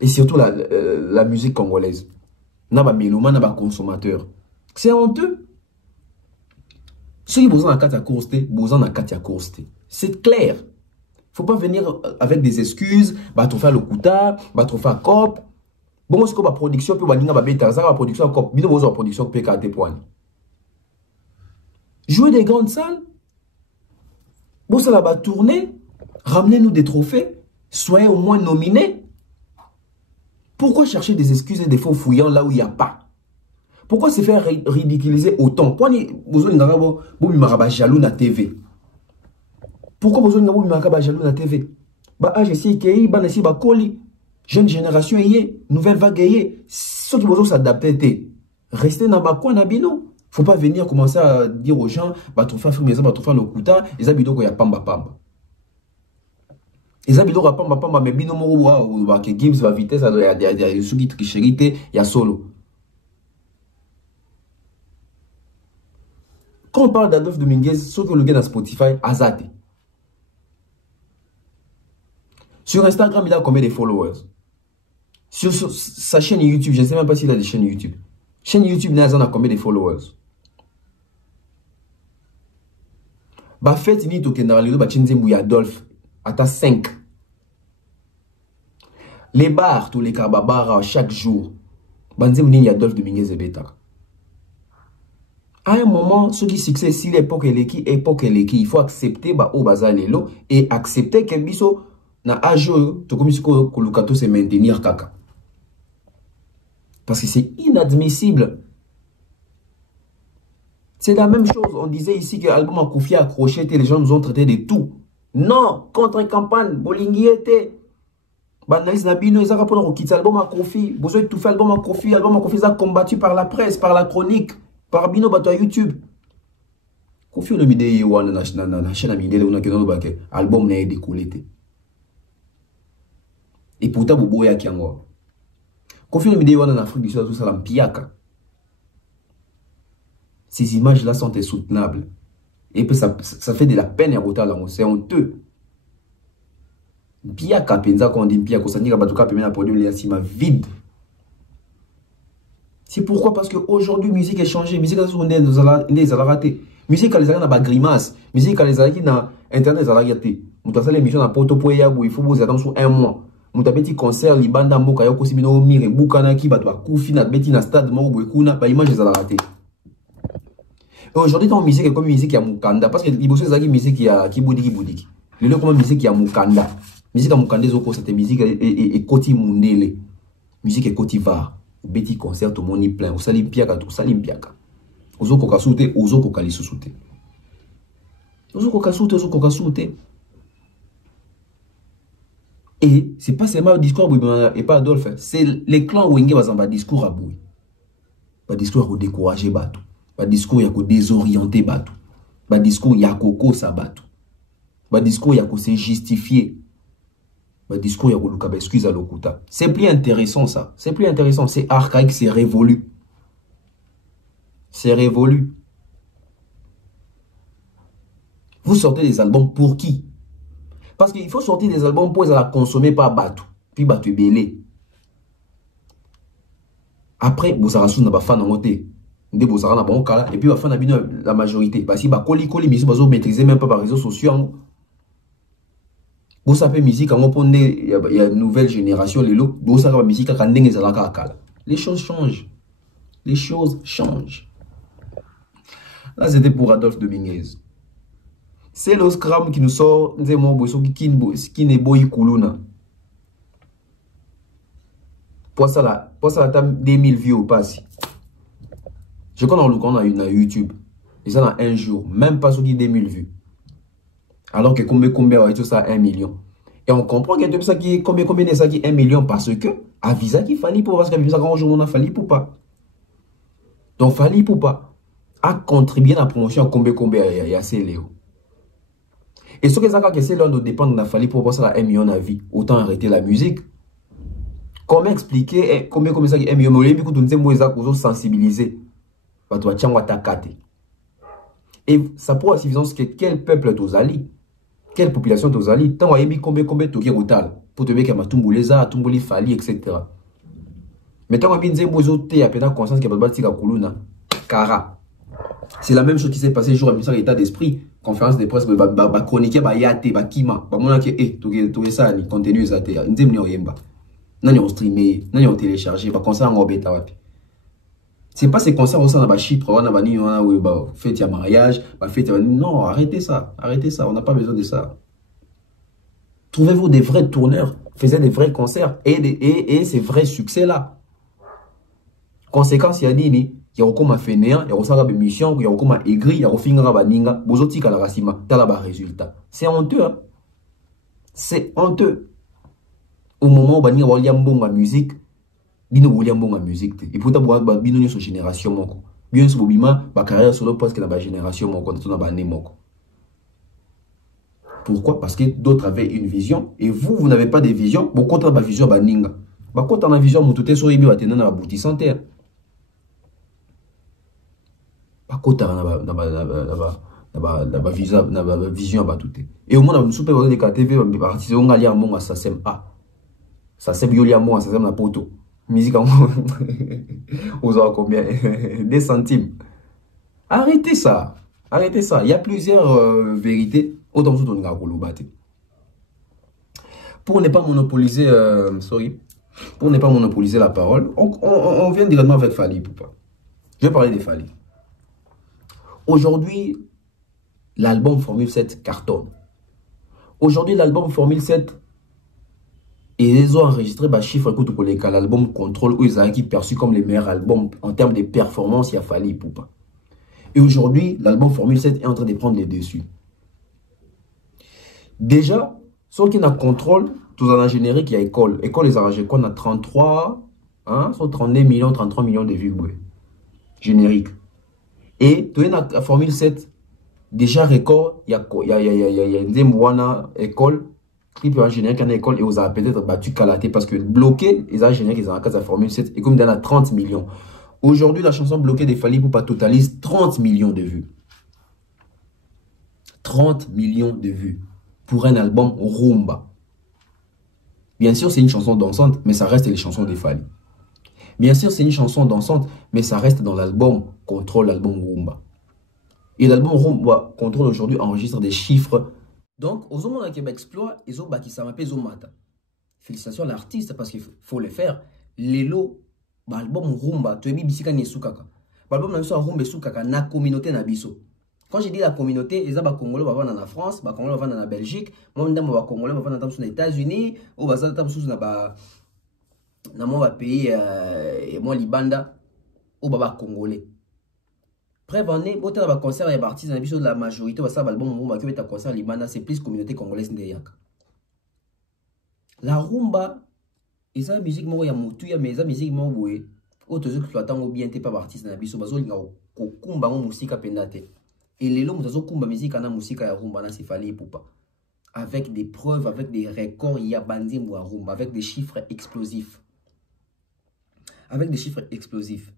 Et surtout la musique congolaise. N'a pas mélomane, n'a pas consommateur. C'est honteux. Ceux qui besoin de course, besoin de course. C'est clair. Il ne faut pas venir avec des excuses, trop faire le kuta, trop faire cop. Bon, c'est comme la production, puis la production cop. Bien, la production PKT point. Jouer des grandes salles. Bon, ça va tourner. Ramenez-nous des trophées. Soyez au moins nominés. Pourquoi chercher des excuses et des faux fouillants là où il n'y a pas? Pourquoi se faire ridiculiser autant? Pourquoi besoin de jaloux na TV? Pourquoi besoin de jaloux na TV? Bah, je sais qu'il y a des jeune génération, nouvelle vague, ceux qui besoin s'adapter. Restez dans le coin, il ne faut pas venir commencer à dire aux gens, bah, tu fais le kuta, et ça, il y a pamba pamba. Et ça, il y a pamba pamba, mais bino ou que Gibbs va vitesse, il y a des sous qui trichérité, il y a solo. Quand on parle d'Adolphe Dominguez, sauf que le gars dans Spotify, Azate. Sur Instagram, il a combien de followers? Sur sa chaîne YouTube, je ne sais même pas s'il a des chaînes YouTube. Chaîne YouTube, il a combien de followers? Bah, faites ni to kendaralilo, bah, Chinzembu Adolphe, à 5. Les bars, tous les carbabara, chaque jour, bah, Nzembu Adolphe Dominguez et Beta. À un moment, ce qui succède, si l'époque est l'équipe, il faut accepter bah, au bazar lelo et accepter que biso na ajo to comme si Kolukato se maintenir kaka. Parce que c'est inadmissible. C'est la même chose. On disait ici que l'album a confié accroché et les gens nous ont traité de tout. Non, contre-campagne, Bolingi était. Banalise Nabino, ils ont pour quitter l'album à Kofi. Besoin de tout faire, l'album à Kofi a combattu par la presse, par la chronique. Par Bino bato à YouTube. Kofi on a mis des yawan na chaîne a mis des on a kenon baké album na décollé. Et pourtant bobo ya kiango. Kofi on a mis des yawan en Afrique du Sud tout ça la piaka. Ces images là sont insoutenables. Et puis ça fait de la peine à Rota là, c'est honteux. Piaka penza quand on dit piaka ça dit que bato ka peut même produire les cima vide. C'est pourquoi? Parce qu'aujourd'hui, la musique est changée. La musique est ratée. La musique est dans grimace. La musique est dans Internet. Vous avez l'émission dans Porto Poyabou. Il faut vous attendre sur un mois. Vous avez petit concert, Libanda Mboka, Yoko Sibino, Mire, Boukanaki, Batwa, Koufina, Betina Stade, Moro, bah, image est ratée. Et aujourd'hui, dans la musique, est comme une musique qui a Moukanda. Parce que les bosses, c'est une musique qui a Boudiki. Le lieu comme une musique qui a Moukanda. La musique à Moukanda, c'est une musique et Koti Mundele. Musique et Kotivar. Petit concert, tout le monde est plein. Vous salim piaka, tout salim piaka. Ozo koka soute, ozo koka lisu soute. Ozo koka soute. Et c'est pas seulement le discours et pas Adolphe. C'est les clans où il va discours à bout. Pas discours à décourager Batou. Pas discours à désorienter Batou. Pas discours à koko sa Batou. Pas discours à se justifier. Discours ya excuse à l'okuta. C'est plus intéressant ça. C'est plus intéressant. C'est archaïque, c'est révolu. C'est révolu. Vous sortez des albums pour qui? Parce qu'il faut sortir des albums pour les consommer par Batou. Puis Batou est belé. Après, vous avez un fan en côté. Et puis vous avez la majorité. Parce que vous maîtrisez même pas par les réseaux sociaux. Vous savez, musique, il y a une nouvelle génération, vous savez, musique, les choses changent. Les choses changent. Là, c'était pour Adolphe Dominguez. C'est le scram qui nous sort, qui n'est pas Kuluna. Pour ça, la 2000 vues au passé. Je connais le a YouTube. Et ça, dans un jour, même pas sur 2000 vues. Alors que combien tout ça 1 million. Et on comprend qu'il y a tout ça qui est combien de ça qui est 1 million parce que à visa qui fallait pour parce que visa quand on a fallu pour pas. Donc fallait pour pas à contribuer à la promotion combien il y a ces Léo. Et ce que ça que c'est là de dépendre de la Fally pour passer à 1 million de vie, autant arrêter la musique. Comment expliquer combien ça 1 million de vie, nous devons sensibiliser. Et ça pourrait être suffisant que quel peuple t'osali, quelle population t'osali, tant qu'on a combien de total pour te mettre à Matumbuleza, Tumbuli Fally, etc. Mais tant qu'on a bien dit que tu as conscience qu'il y a pas de Kuluna, Kara. C'est la même chose qui s'est passé jour à l'état d'esprit, conférence de presse, chroniquer, yate, kima, mon tout ça, contenu, ça, on streamé, on téléchargé, concert en bêta. C'est pas ces concerts au sein de Chypre, on a fait un mariage, non, arrêtez ça, on n'a pas besoin de ça. Trouvez-vous des vrais tourneurs, faites des vrais concerts et ces vrais succès-là. Conséquence, il y a dit, il y a comme fainéant, il y a aussi des missions, il y a comme aigri, il y a aussi des ninga, bozoti kalarasima, t'as là résultat. C'est honteux, hein? C'est honteux. Au moment où il y a une musique, il y a une musique. Et pourtant, il y a une génération. Bien sûr, il y a une carrière solo parce qu'il y a une génération. Pourquoi? Parce que d'autres avaient une vision et vous n'avez pas de vision. Vous avez une vision. Vous avez une vision. Vous avez une vision. Et au moins, nous avons des KTV, on a un SACEM A. SACEM Yoli Amon, SACEM La Poto. Musique en vous avez combien? Des centimes. Arrêtez ça. Arrêtez ça. Il y a plusieurs vérités. Autant que nous avons pour ne pas monopoliser, pour ne pas monopoliser la parole, on vient directement avec Fally Ipupa. Je vais parler de Fally. Aujourd'hui, l'album Formule 7 cartonne. Aujourd'hui, l'album Formule 7, ils ont enregistré des chiffres pour l'album Control, où ils ont perçu comme les meilleurs albums en termes de performance, il y a Fally Ipupa. Et aujourd'hui, l'album Formule 7 est en train de prendre les dessus. Déjà, ceux qui ont contrôle, tout en générique, il y a école. École, ils ont arrangé quoi? On a 33, hein, soit 32 millions, 33 millions de vues. Ouais. Générique. Et tu as la Formule 7, déjà record, il y a une moana école, clip en générique en école, et vous avez peut-être battu Kalaté parce que bloqué, ils ont générique, ils ont la Formule 7, et comme dans la 30 millions. Aujourd'hui, la chanson bloquée des Fally Ipupa totalise 30 millions de vues. 30 millions de vues pour un album rumba. Bien sûr, c'est une chanson dansante, mais ça reste les chansons des Fally. Bien sûr, c'est une chanson dansante, mais ça reste dans l'album Control, l'album rumba. Et l'album rumba Control aujourd'hui enregistre des chiffres. Donc, aux hommes qui exploit, ils ont bâti ça, ils ont mata. Félicitations à l'artiste parce qu'il faut le faire. Lelo, l'album rumba, tu es bisika ni sukaka. L'album na rumba sukaka na communauté na biso. Quand je dis la communauté, ils ont des Congolais qui vont en France, des Congolais qui vont en Belgique, des Congolais qui vont aux États-Unis, ou des dans mon pays, moi, Libanda, ou Baba Congolais. Bref, on est, quand on concert, il y a partis dans la majorité, ça, l'album, on va un concert Libanda, c'est plus communauté congolaise. La rumba, et ça, la musique, il y a moutou, mais la musique, il y a autres gens qui sont bien, pas partis dans la biso, parce qu'il y a une musique à pendate. Et les gens qui ont musique, la musique à rumba, c'est Fally Ipupa. Avec des preuves, avec des records, il y a bandi ou rumba, avec des chiffres explosifs. Avec des chiffres explosifs.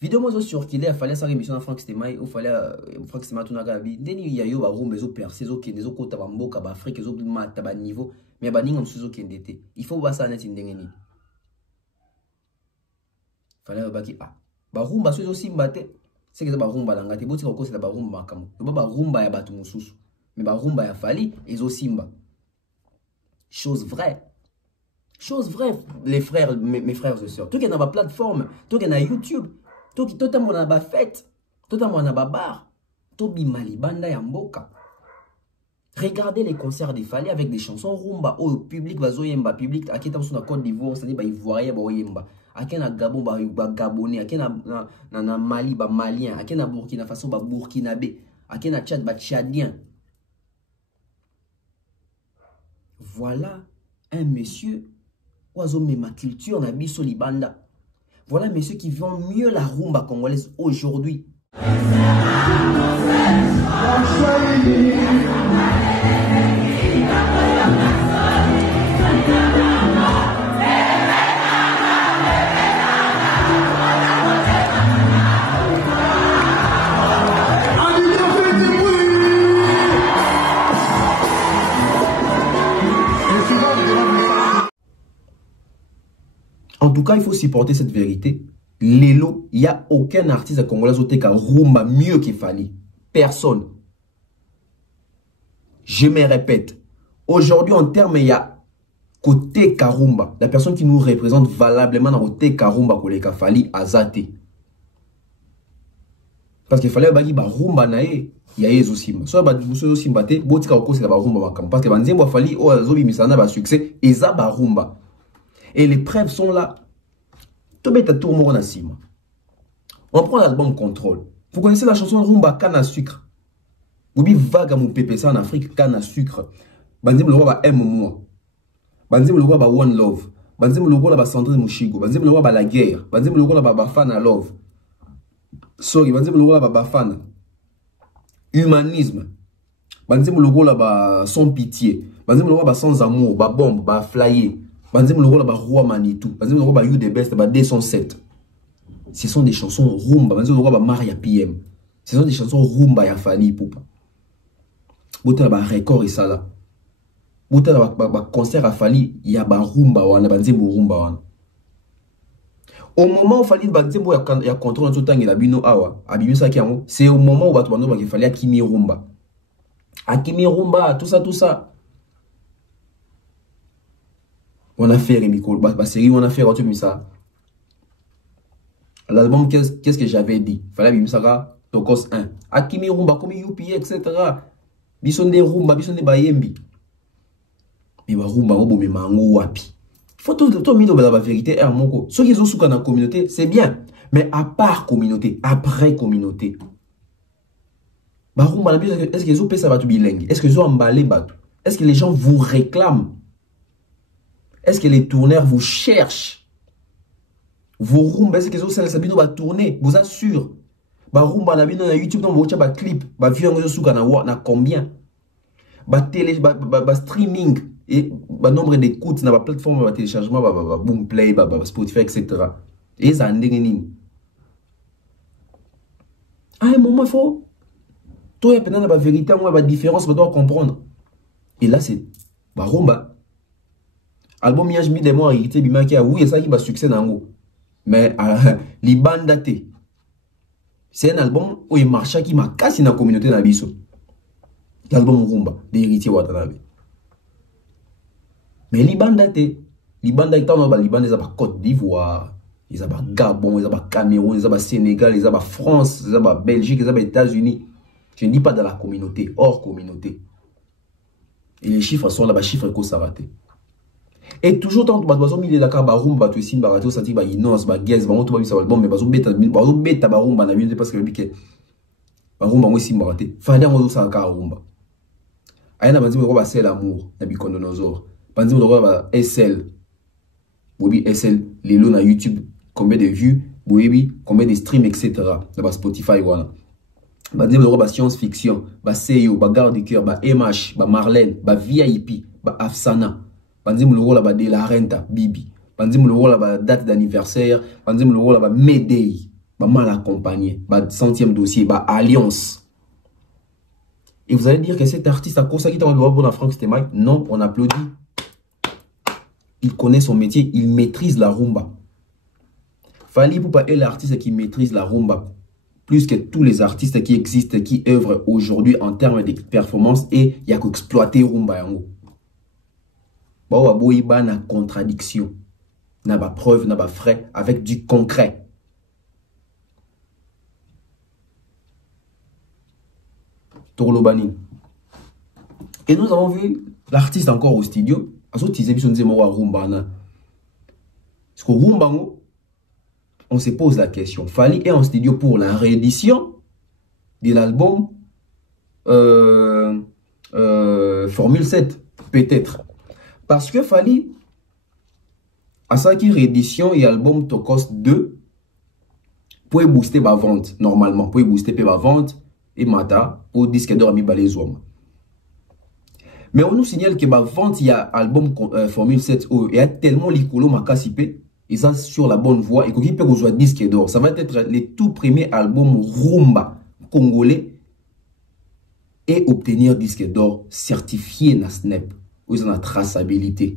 Vidéo moi sur qu'il a fallu sa émission à Franck Stemay ou fallait Franck Stemay tout nagabi deni ya yo ba rumba zo percer zo kende zo kota ba mboka ba Afrique zo mata ba niveau mais ba ninga msuzo kende te il faut ba ça net ndengeni fallait ba ki ba rumba so simba te c'est que ba rumba la ngati boti ko c'est ba rumba makamo ba rumba ya batu mususu mais ba rumba ya Fally ezo simba chose vraie. Chose vraie, les frères, mes frères et sœurs. Tout qui est dans ma plateforme, tout qui est dans YouTube, tout qui est dans ma fête, tout qui est dans ma bar, tout qui est dans ma mboka. Regardez les concerts des Fally avec des chansons rumba. Oh, public va zoyemba, public, à qui est dans Côte d'Ivoire, c'est-à-dire bah ivoirien, bah oyemba. À qui est dans Gabon, bah gabonais, à qui est dans Mali, bah malien, à qui est dans Burkina Faso, bah burkinabé, à qui est dans Tchad, bah tchadien. Voilà un monsieur. Ma culture na biso libanda. Voilà messieurs qui vont mieux la rumba congolaise aujourd'hui. En tout cas, il faut supporter cette vérité. Lelo, il n'y a aucun artiste congolais qui a rumba mieux que Fally. Personne. Je me répète. Aujourd'hui, en termes, il y a côté Karumba. La personne qui nous représente valablement dans côté Karumba, koleka Fally Azate. Parce qu'il fallait que rumba nae, il y a des simba. Soit les simba te, botika oko c'est la rumba makam. Parce que banzembo Fally o azobi misana ba succès, eza ba rumba. Et les preuves sont là. Tout bête à tout le monde na sima. On prend l'album Contrôle. Vous connaissez la chanson Rumba canne à sucre. Vous avez vague à mon pépé ça en Afrique, canne à sucre. Banzembo le roi ba aime-moi. Banzembo le roi ba One Love. Banzembo le roi ba Sandrine Mouchigo. Banzembo le roi ba La Guerre. Banzembo le roi ba Bafana Love. Sorry, banzembo le roi ba Bafana. Humanisme. Banzembo le roi ba Sans Pitié. Banzembo le roi ba Sans Amour. Ba Bombe, ba Flyer. Banzembo le roi ba Roi Manitou. Banzembo le roi ba You The Best, ba 207. Ce sont des chansons rumba. Banzembo le roi ba Maria PM. Ce sont des chansons rumba ya Fally Poupa. Bota ba record et ça là. Bota ba concert à Fally, il y a ba rumba wana, banzembo rumba wana. Au moment où Fally banzembo ya contrôle tout temps il a bino awa, abimisa kiango, c'est au moment où batu bando ba Fally akimi rumba. Akimi rumba, tout ça. On a fait Rémi Cole, bah série on a fait retour ça. L'album qu'est-ce que j'avais dit? Fallait bimisa Tokos 1. Akimi rumba comme UPA etc. Bison de rumba, bison de bayembi. Mais ba rumba obo me mango wapi. Faut tout mino la vérité est moko. Ceux qui sont sous dans la communauté, c'est bien, mais à part communauté, après communauté. Ba rumba est-ce que les autres ça va tout bilingue? Est-ce que les autres emballé batu? Est-ce que les gens vous réclament? Est-ce que les tourneurs vous cherchent? Vos rumba, est-ce que les autres ça va tourner? Vous assure. Ba rumba na bino na YouTube dans votre ba clip, ba vieux ngo suka na combien? Ba télé ba streaming et ba nombre d'écoutes na ba plateforme ba téléchargement ba Boomplay ba Spotify etc. Et ça ndenge nini? À un moment faut toi y a peut-être la vérité moi ba différence ba doit comprendre. Et là c'est ba rumba. Album Yaj mi des mois hérité bima ki a oui ça qui ba succès nango. Mais libandate. C'est un album où il marche qui m'a cassé dans la communauté d'Abisso. L'album Rumba, d'Héritier Watanabe. Mais Libandate, Liban, ils ont Côte d'Ivoire, ils ont Gabon, ils ont Cameroun, ils ont Sénégal, ils ont France, ils ont Belgique, ils ont États-Unis. Je ne dis pas dans la communauté, hors communauté. Et les chiffres sont là, les chiffres qu'on s'arrête. Et toujours tant que bazo mi de la rumba tu sim barato sati ba inos ba guez ba moto ba bisa album mais bazo beta ba rumba na bien parce que le biquet ba rumba mo sim baraté fallait on ça ka rumba ayana banzi ko ba sel amour na bikondonosaure banzi ko ba SL bobi SL lelo na YouTube combien de vues bobi combien de streams etc na ba Spotify wana banzi ko ba science fiction ba Seyo ba garde du cœur ba MH ba Marlène ba VIP ba Afsana. Banzim le rôle de la renta, Bibi. Banzim le rôle de date d'anniversaire. Banzim le rôle de Médéi. Mal accompagné. 100e dossier. Alliance. Et vous allez dire que cet artiste a consacré dans le rôle de Franck Stemay. Non, on applaudit. Il connaît son métier. Il maîtrise la rumba. Fally Poupa est l'artiste qui maîtrise la rumba. Plus que tous les artistes qui existent, qui œuvrent aujourd'hui en termes de performance. Et il y a qu'exploiter rumba. Bah ouais, bah na contradiction, n'a pas preuve, n'a pas frais, avec du concret. Torlobani. Et nous avons vu l'artiste encore au studio. Parce qu'au rumba, on se pose la question. Fally est en studio pour la réédition de l'album Formule 7, peut-être. Parce que Fally, à sa réédition et album Tokos 2, pour booster ma vente, normalement, pour booster ma vente, et mata, pour disque d'or à mi balezouam. Mais on nous signale que ma vente, il y a album Formule 7, il y a tellement l'icolo ma cassipé, et ça sur la bonne voie, et qu'il peut jouer disque d'or. Ça va être les tout premiers albums rumba congolais, et obtenir disque d'or certifié na Snap. Où ils ont la traçabilité.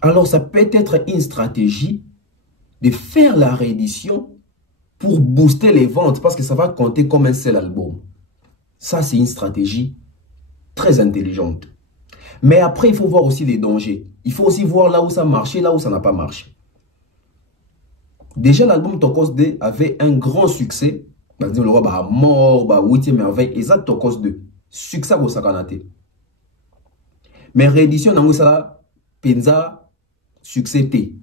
Alors ça peut être une stratégie de faire la réédition pour booster les ventes parce que ça va compter comme un seul album. Ça, c'est une stratégie très intelligente. Mais après, il faut voir aussi les dangers. Il faut aussi voir là où ça a marché, là où ça n'a pas marché. Déjà, l'album Tokos 2 avait un grand succès. Par exemple, le roi a mort, 8e merveille, et ça, Tokos 2. Succès au Sakanate. Mais réédition, dans ça, Penza, succès T.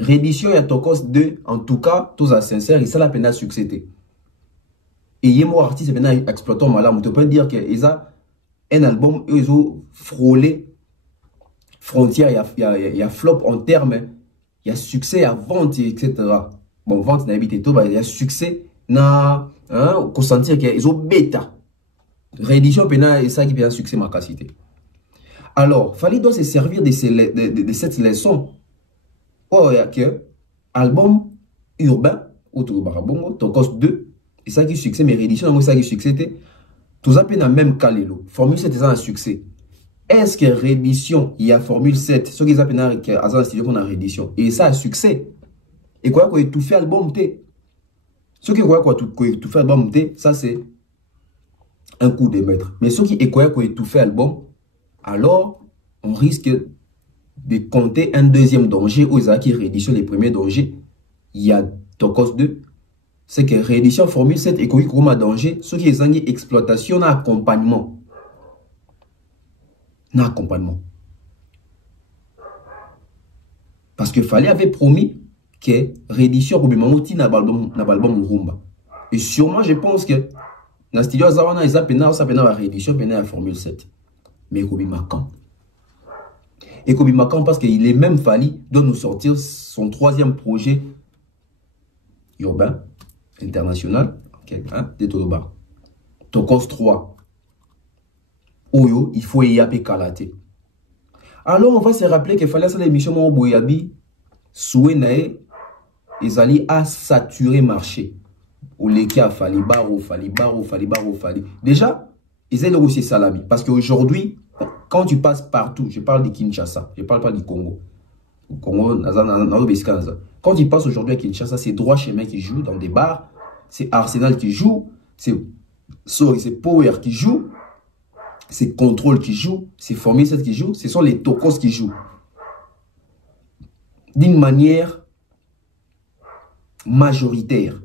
Réédition, il y a Tokos 2, en tout cas, tous à sincère, et ça, la peine à succès T. Et il y a un artiste qui est exploitant malade. On peut dire qu'il y a un album, ils ont frôlé frontière, il y a flop en termes, il y a succès à vente, etc. Bon, vente, il y a succès, qu'on sentir qu'ils ont bêta. Réédition, et ça qui fait un succès, ma capacité. Alors, Fally doit se servir de cette leçon. Oh, il y a que album urbain, autour de Barabongo, Tokos 2, et ça qui succès, mais réédition, ça qui succès, tout ça, dans même cas, Formule 7 est un succès. Est-ce que réédition, il y a Formule 7, ce qui est un studio qu'on a réédition, et ça a succès. Et quoi qu'on ait tout fait album T. Ce qui est tout fait album T, ça c'est un coup de maître. Mais ce qui est quoi qu'on ait tout fait album, alors on risque de compter un deuxième danger aux qui réédition les premiers dangers. Il y a Tokos 2. C'est que réédition Formule 7 et qu'on a danger, ce qui est une exploitation, accompagnement. Accompagnement. Parce que Fally avait promis que réédition pour le moment n'a pas album rumba. Et sûrement je pense que dans le studio Zawana ils appellent ça la réédition pendant la Formule 7. Mais Kobi Makan. Et Kobi Makan parce qu'il est même Fally doit nous sortir son troisième projet urbain international, okay, hein, de Toloba. Tokos 3. Oyo, il faut y appeler Kalate. Alors, on va se rappeler qu'il fallait faire l'émission au Boyabi, Souenae, ils allaient à saturer le marché. Au leki à Fally Baro. Déjà, ils allaient aussi Salami. Parce qu'aujourd'hui, quand tu passes partout, je parle de Kinshasa, je ne parle pas du Congo. Au Congo, quand tu passes aujourd'hui à Kinshasa, c'est Droit Chemin qui joue dans des bars, c'est Arsenal qui joue, c'est Power qui joue, c'est Control qui joue, c'est Formule 7 qui joue, ce sont les Tokos qui jouent. D'une manière majoritaire.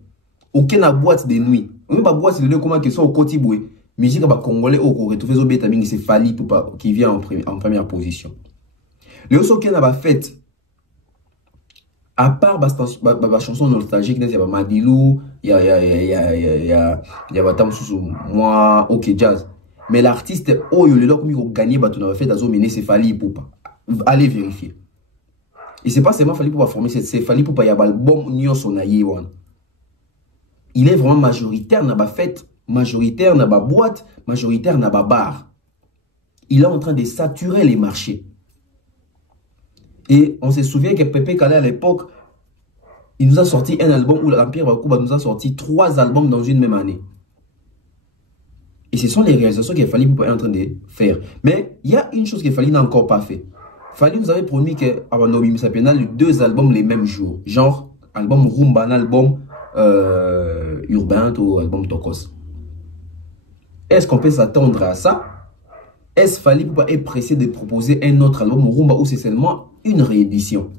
Aucune boîte de nuit. Même pas boîte de nuit comment qu'ils sont au Kotiboué. Musique à Congolais au Corée, tout fait bêta c'est Fally qui vient en première position. Le Osoken a fait à part la chanson nostalgique, il y a Madilou, il y a moi, ok jazz. Mais l'artiste, oh, il a gagné, il a fait c'est Fally Poupa. Allez vérifier. Et c'est pas seulement Fally Poupa former, c'est Fally Poupa, il y a l'album Nyon Sonaye. Il est vraiment majoritaire dans la fête, majoritaire dans la boîte, majoritaire dans la bar. Il est en train de saturer les marchés. Et on se souvient que Pepe Kale à l'époque, il nous a sorti un album où l'Empire Bakuba nous a sorti 3 albums dans une même année. Et ce sont les réalisations qu'il Fally Poupa est en train de faire. Mais il y a une chose que Fally n'a encore pas fait. Fally nous avait promis qu'avant Nobim Sapena, les 2 albums les mêmes jours. Genre, album Rumba, un album urbain ou album Tokos. Est-ce qu'on peut s'attendre à ça? Est-ce Fally Poupa est pressé de proposer un autre album Rumba ou c'est seulement une réédition?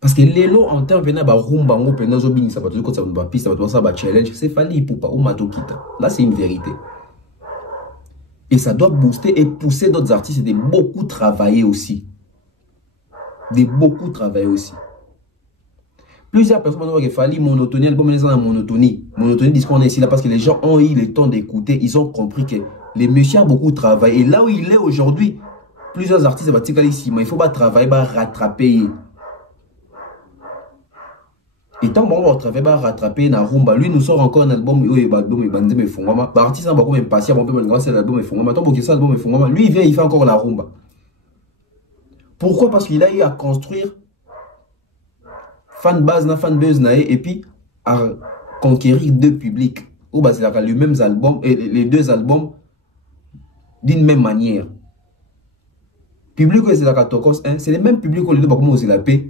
Parce que les lots en termes de Rumba, c'est Fally Poupa ou Matokita. Là, c'est une vérité. Et ça doit booster et pousser d'autres artistes de beaucoup travailler aussi. Plusieurs personnes ont dit qu'il fallait monotonie, l'album est en monotonie. Monotonie, disent qu'on est ici là parce que les gens ont eu le temps d'écouter, ils ont compris que les messieurs ont beaucoup travaillé. Et là où il est aujourd'hui, plusieurs artistes sont ici, mais il faut pas travailler, pas rattraper. Et tant qu'on va travailler, pas rattraper dans Rumba, lui nous sort encore un album, lui il vient, il fait encore la Rumba. Pourquoi? Parce qu'il a eu à construire fan base, et puis à conquérir 2 publics. Ou bah c'est les mêmes albums et les 2 albums d'une même manière. Public c'est la Tokos 1, c'est les mêmes publics qu'on les deux comment c'est la paix.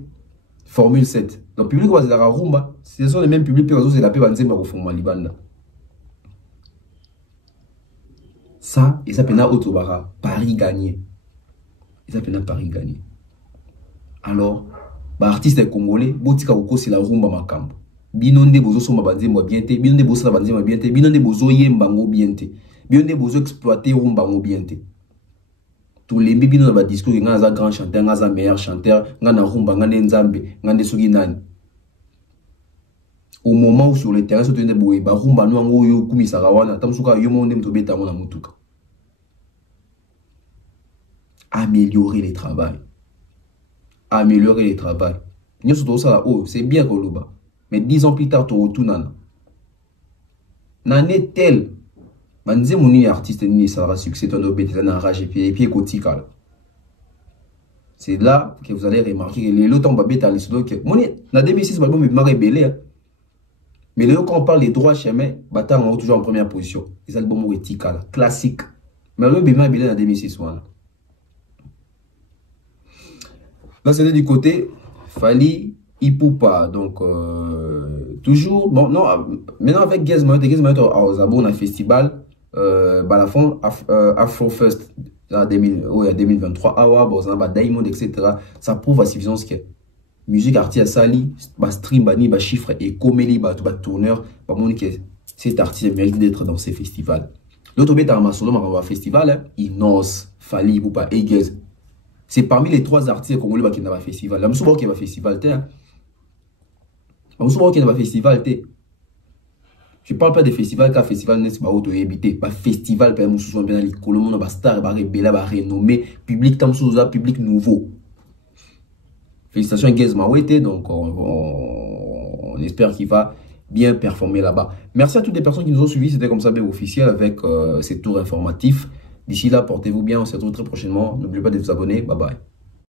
Formule 7. Donc public c'est la rumba, ce sont les mêmes publics que c'est la paix banzemba au fond Malibanda. Ça, et ça pena Otobara, Paris gagné. Et ça pena Paris gagné. Alors, artiste congolais, botika oko c'est la rumba makambo. Binonde bozo soma banzemba bienté, binonde bozo la banzemba bienté, binonde bozo yemba ngo bienté. Binonde bozo exploiter rumba ngo bienté. Tous les bibino na ba discours nga za grand chanteur, nga za meilleur chanteur, nga na rumba, nga nzambe, nga ndesoki nani. Au moment où sur le terrain so tende boye ba rumba no ngo yo kumisa rawana, tamsuka yo monde mtobeta mo na mutuka. Améliorer les travaux. Améliorer les travaux. Nous sommes ça oh, c'est bien Koloba. Mais 10 ans plus tard, tu retournes. N'en tel. Banze moni artiste ni ça aura succès ton obété dans rage et puis kotika. C'est là que vous allez remarquer que les lots tombent bêta les solo que moni na 2006 album me marre belé. Mais là quand on parle des droits chemin, Bata on toujours en première position. Les albums kotika classique. Mais le bima belé en 2006 voilà. Là, c'était du côté Fali Ipupa. Donc, toujours. Bon, non, maintenant avec Gizmayotte, on a un festival. La fin Afrofest en 2023. Awa, bon, ça va Diamond, etc. Ça prouve à suffisance que musique artiste Sali, stream, bani, chiffre et comédie, tourneur, cet artiste mérite d'être dans ces festivals. L'autre bête à un festival, Inos, Fali Ipupa et Gez. C'est parmi les 3 artistes congolais qui n'ont pas festival. La Moussouba qui va festival, la Moussouba qui n'a pas festival, je ne parle pas de festival car festival n'est pas auto-évité. Pas festival, par exemple, Moussouba bien les colomons, ba star, ba rebella, ba renommé, public tamsouza, public nouveau. Félicitations à Gez Mawete, donc on espère qu'il va bien performer là-bas. Merci à toutes les personnes qui nous ont suivis, c'était comme ça bien officiel avec ces tours informatifs. D'ici là, portez-vous bien, on se retrouve très prochainement. N'oubliez pas de vous abonner. Bye bye.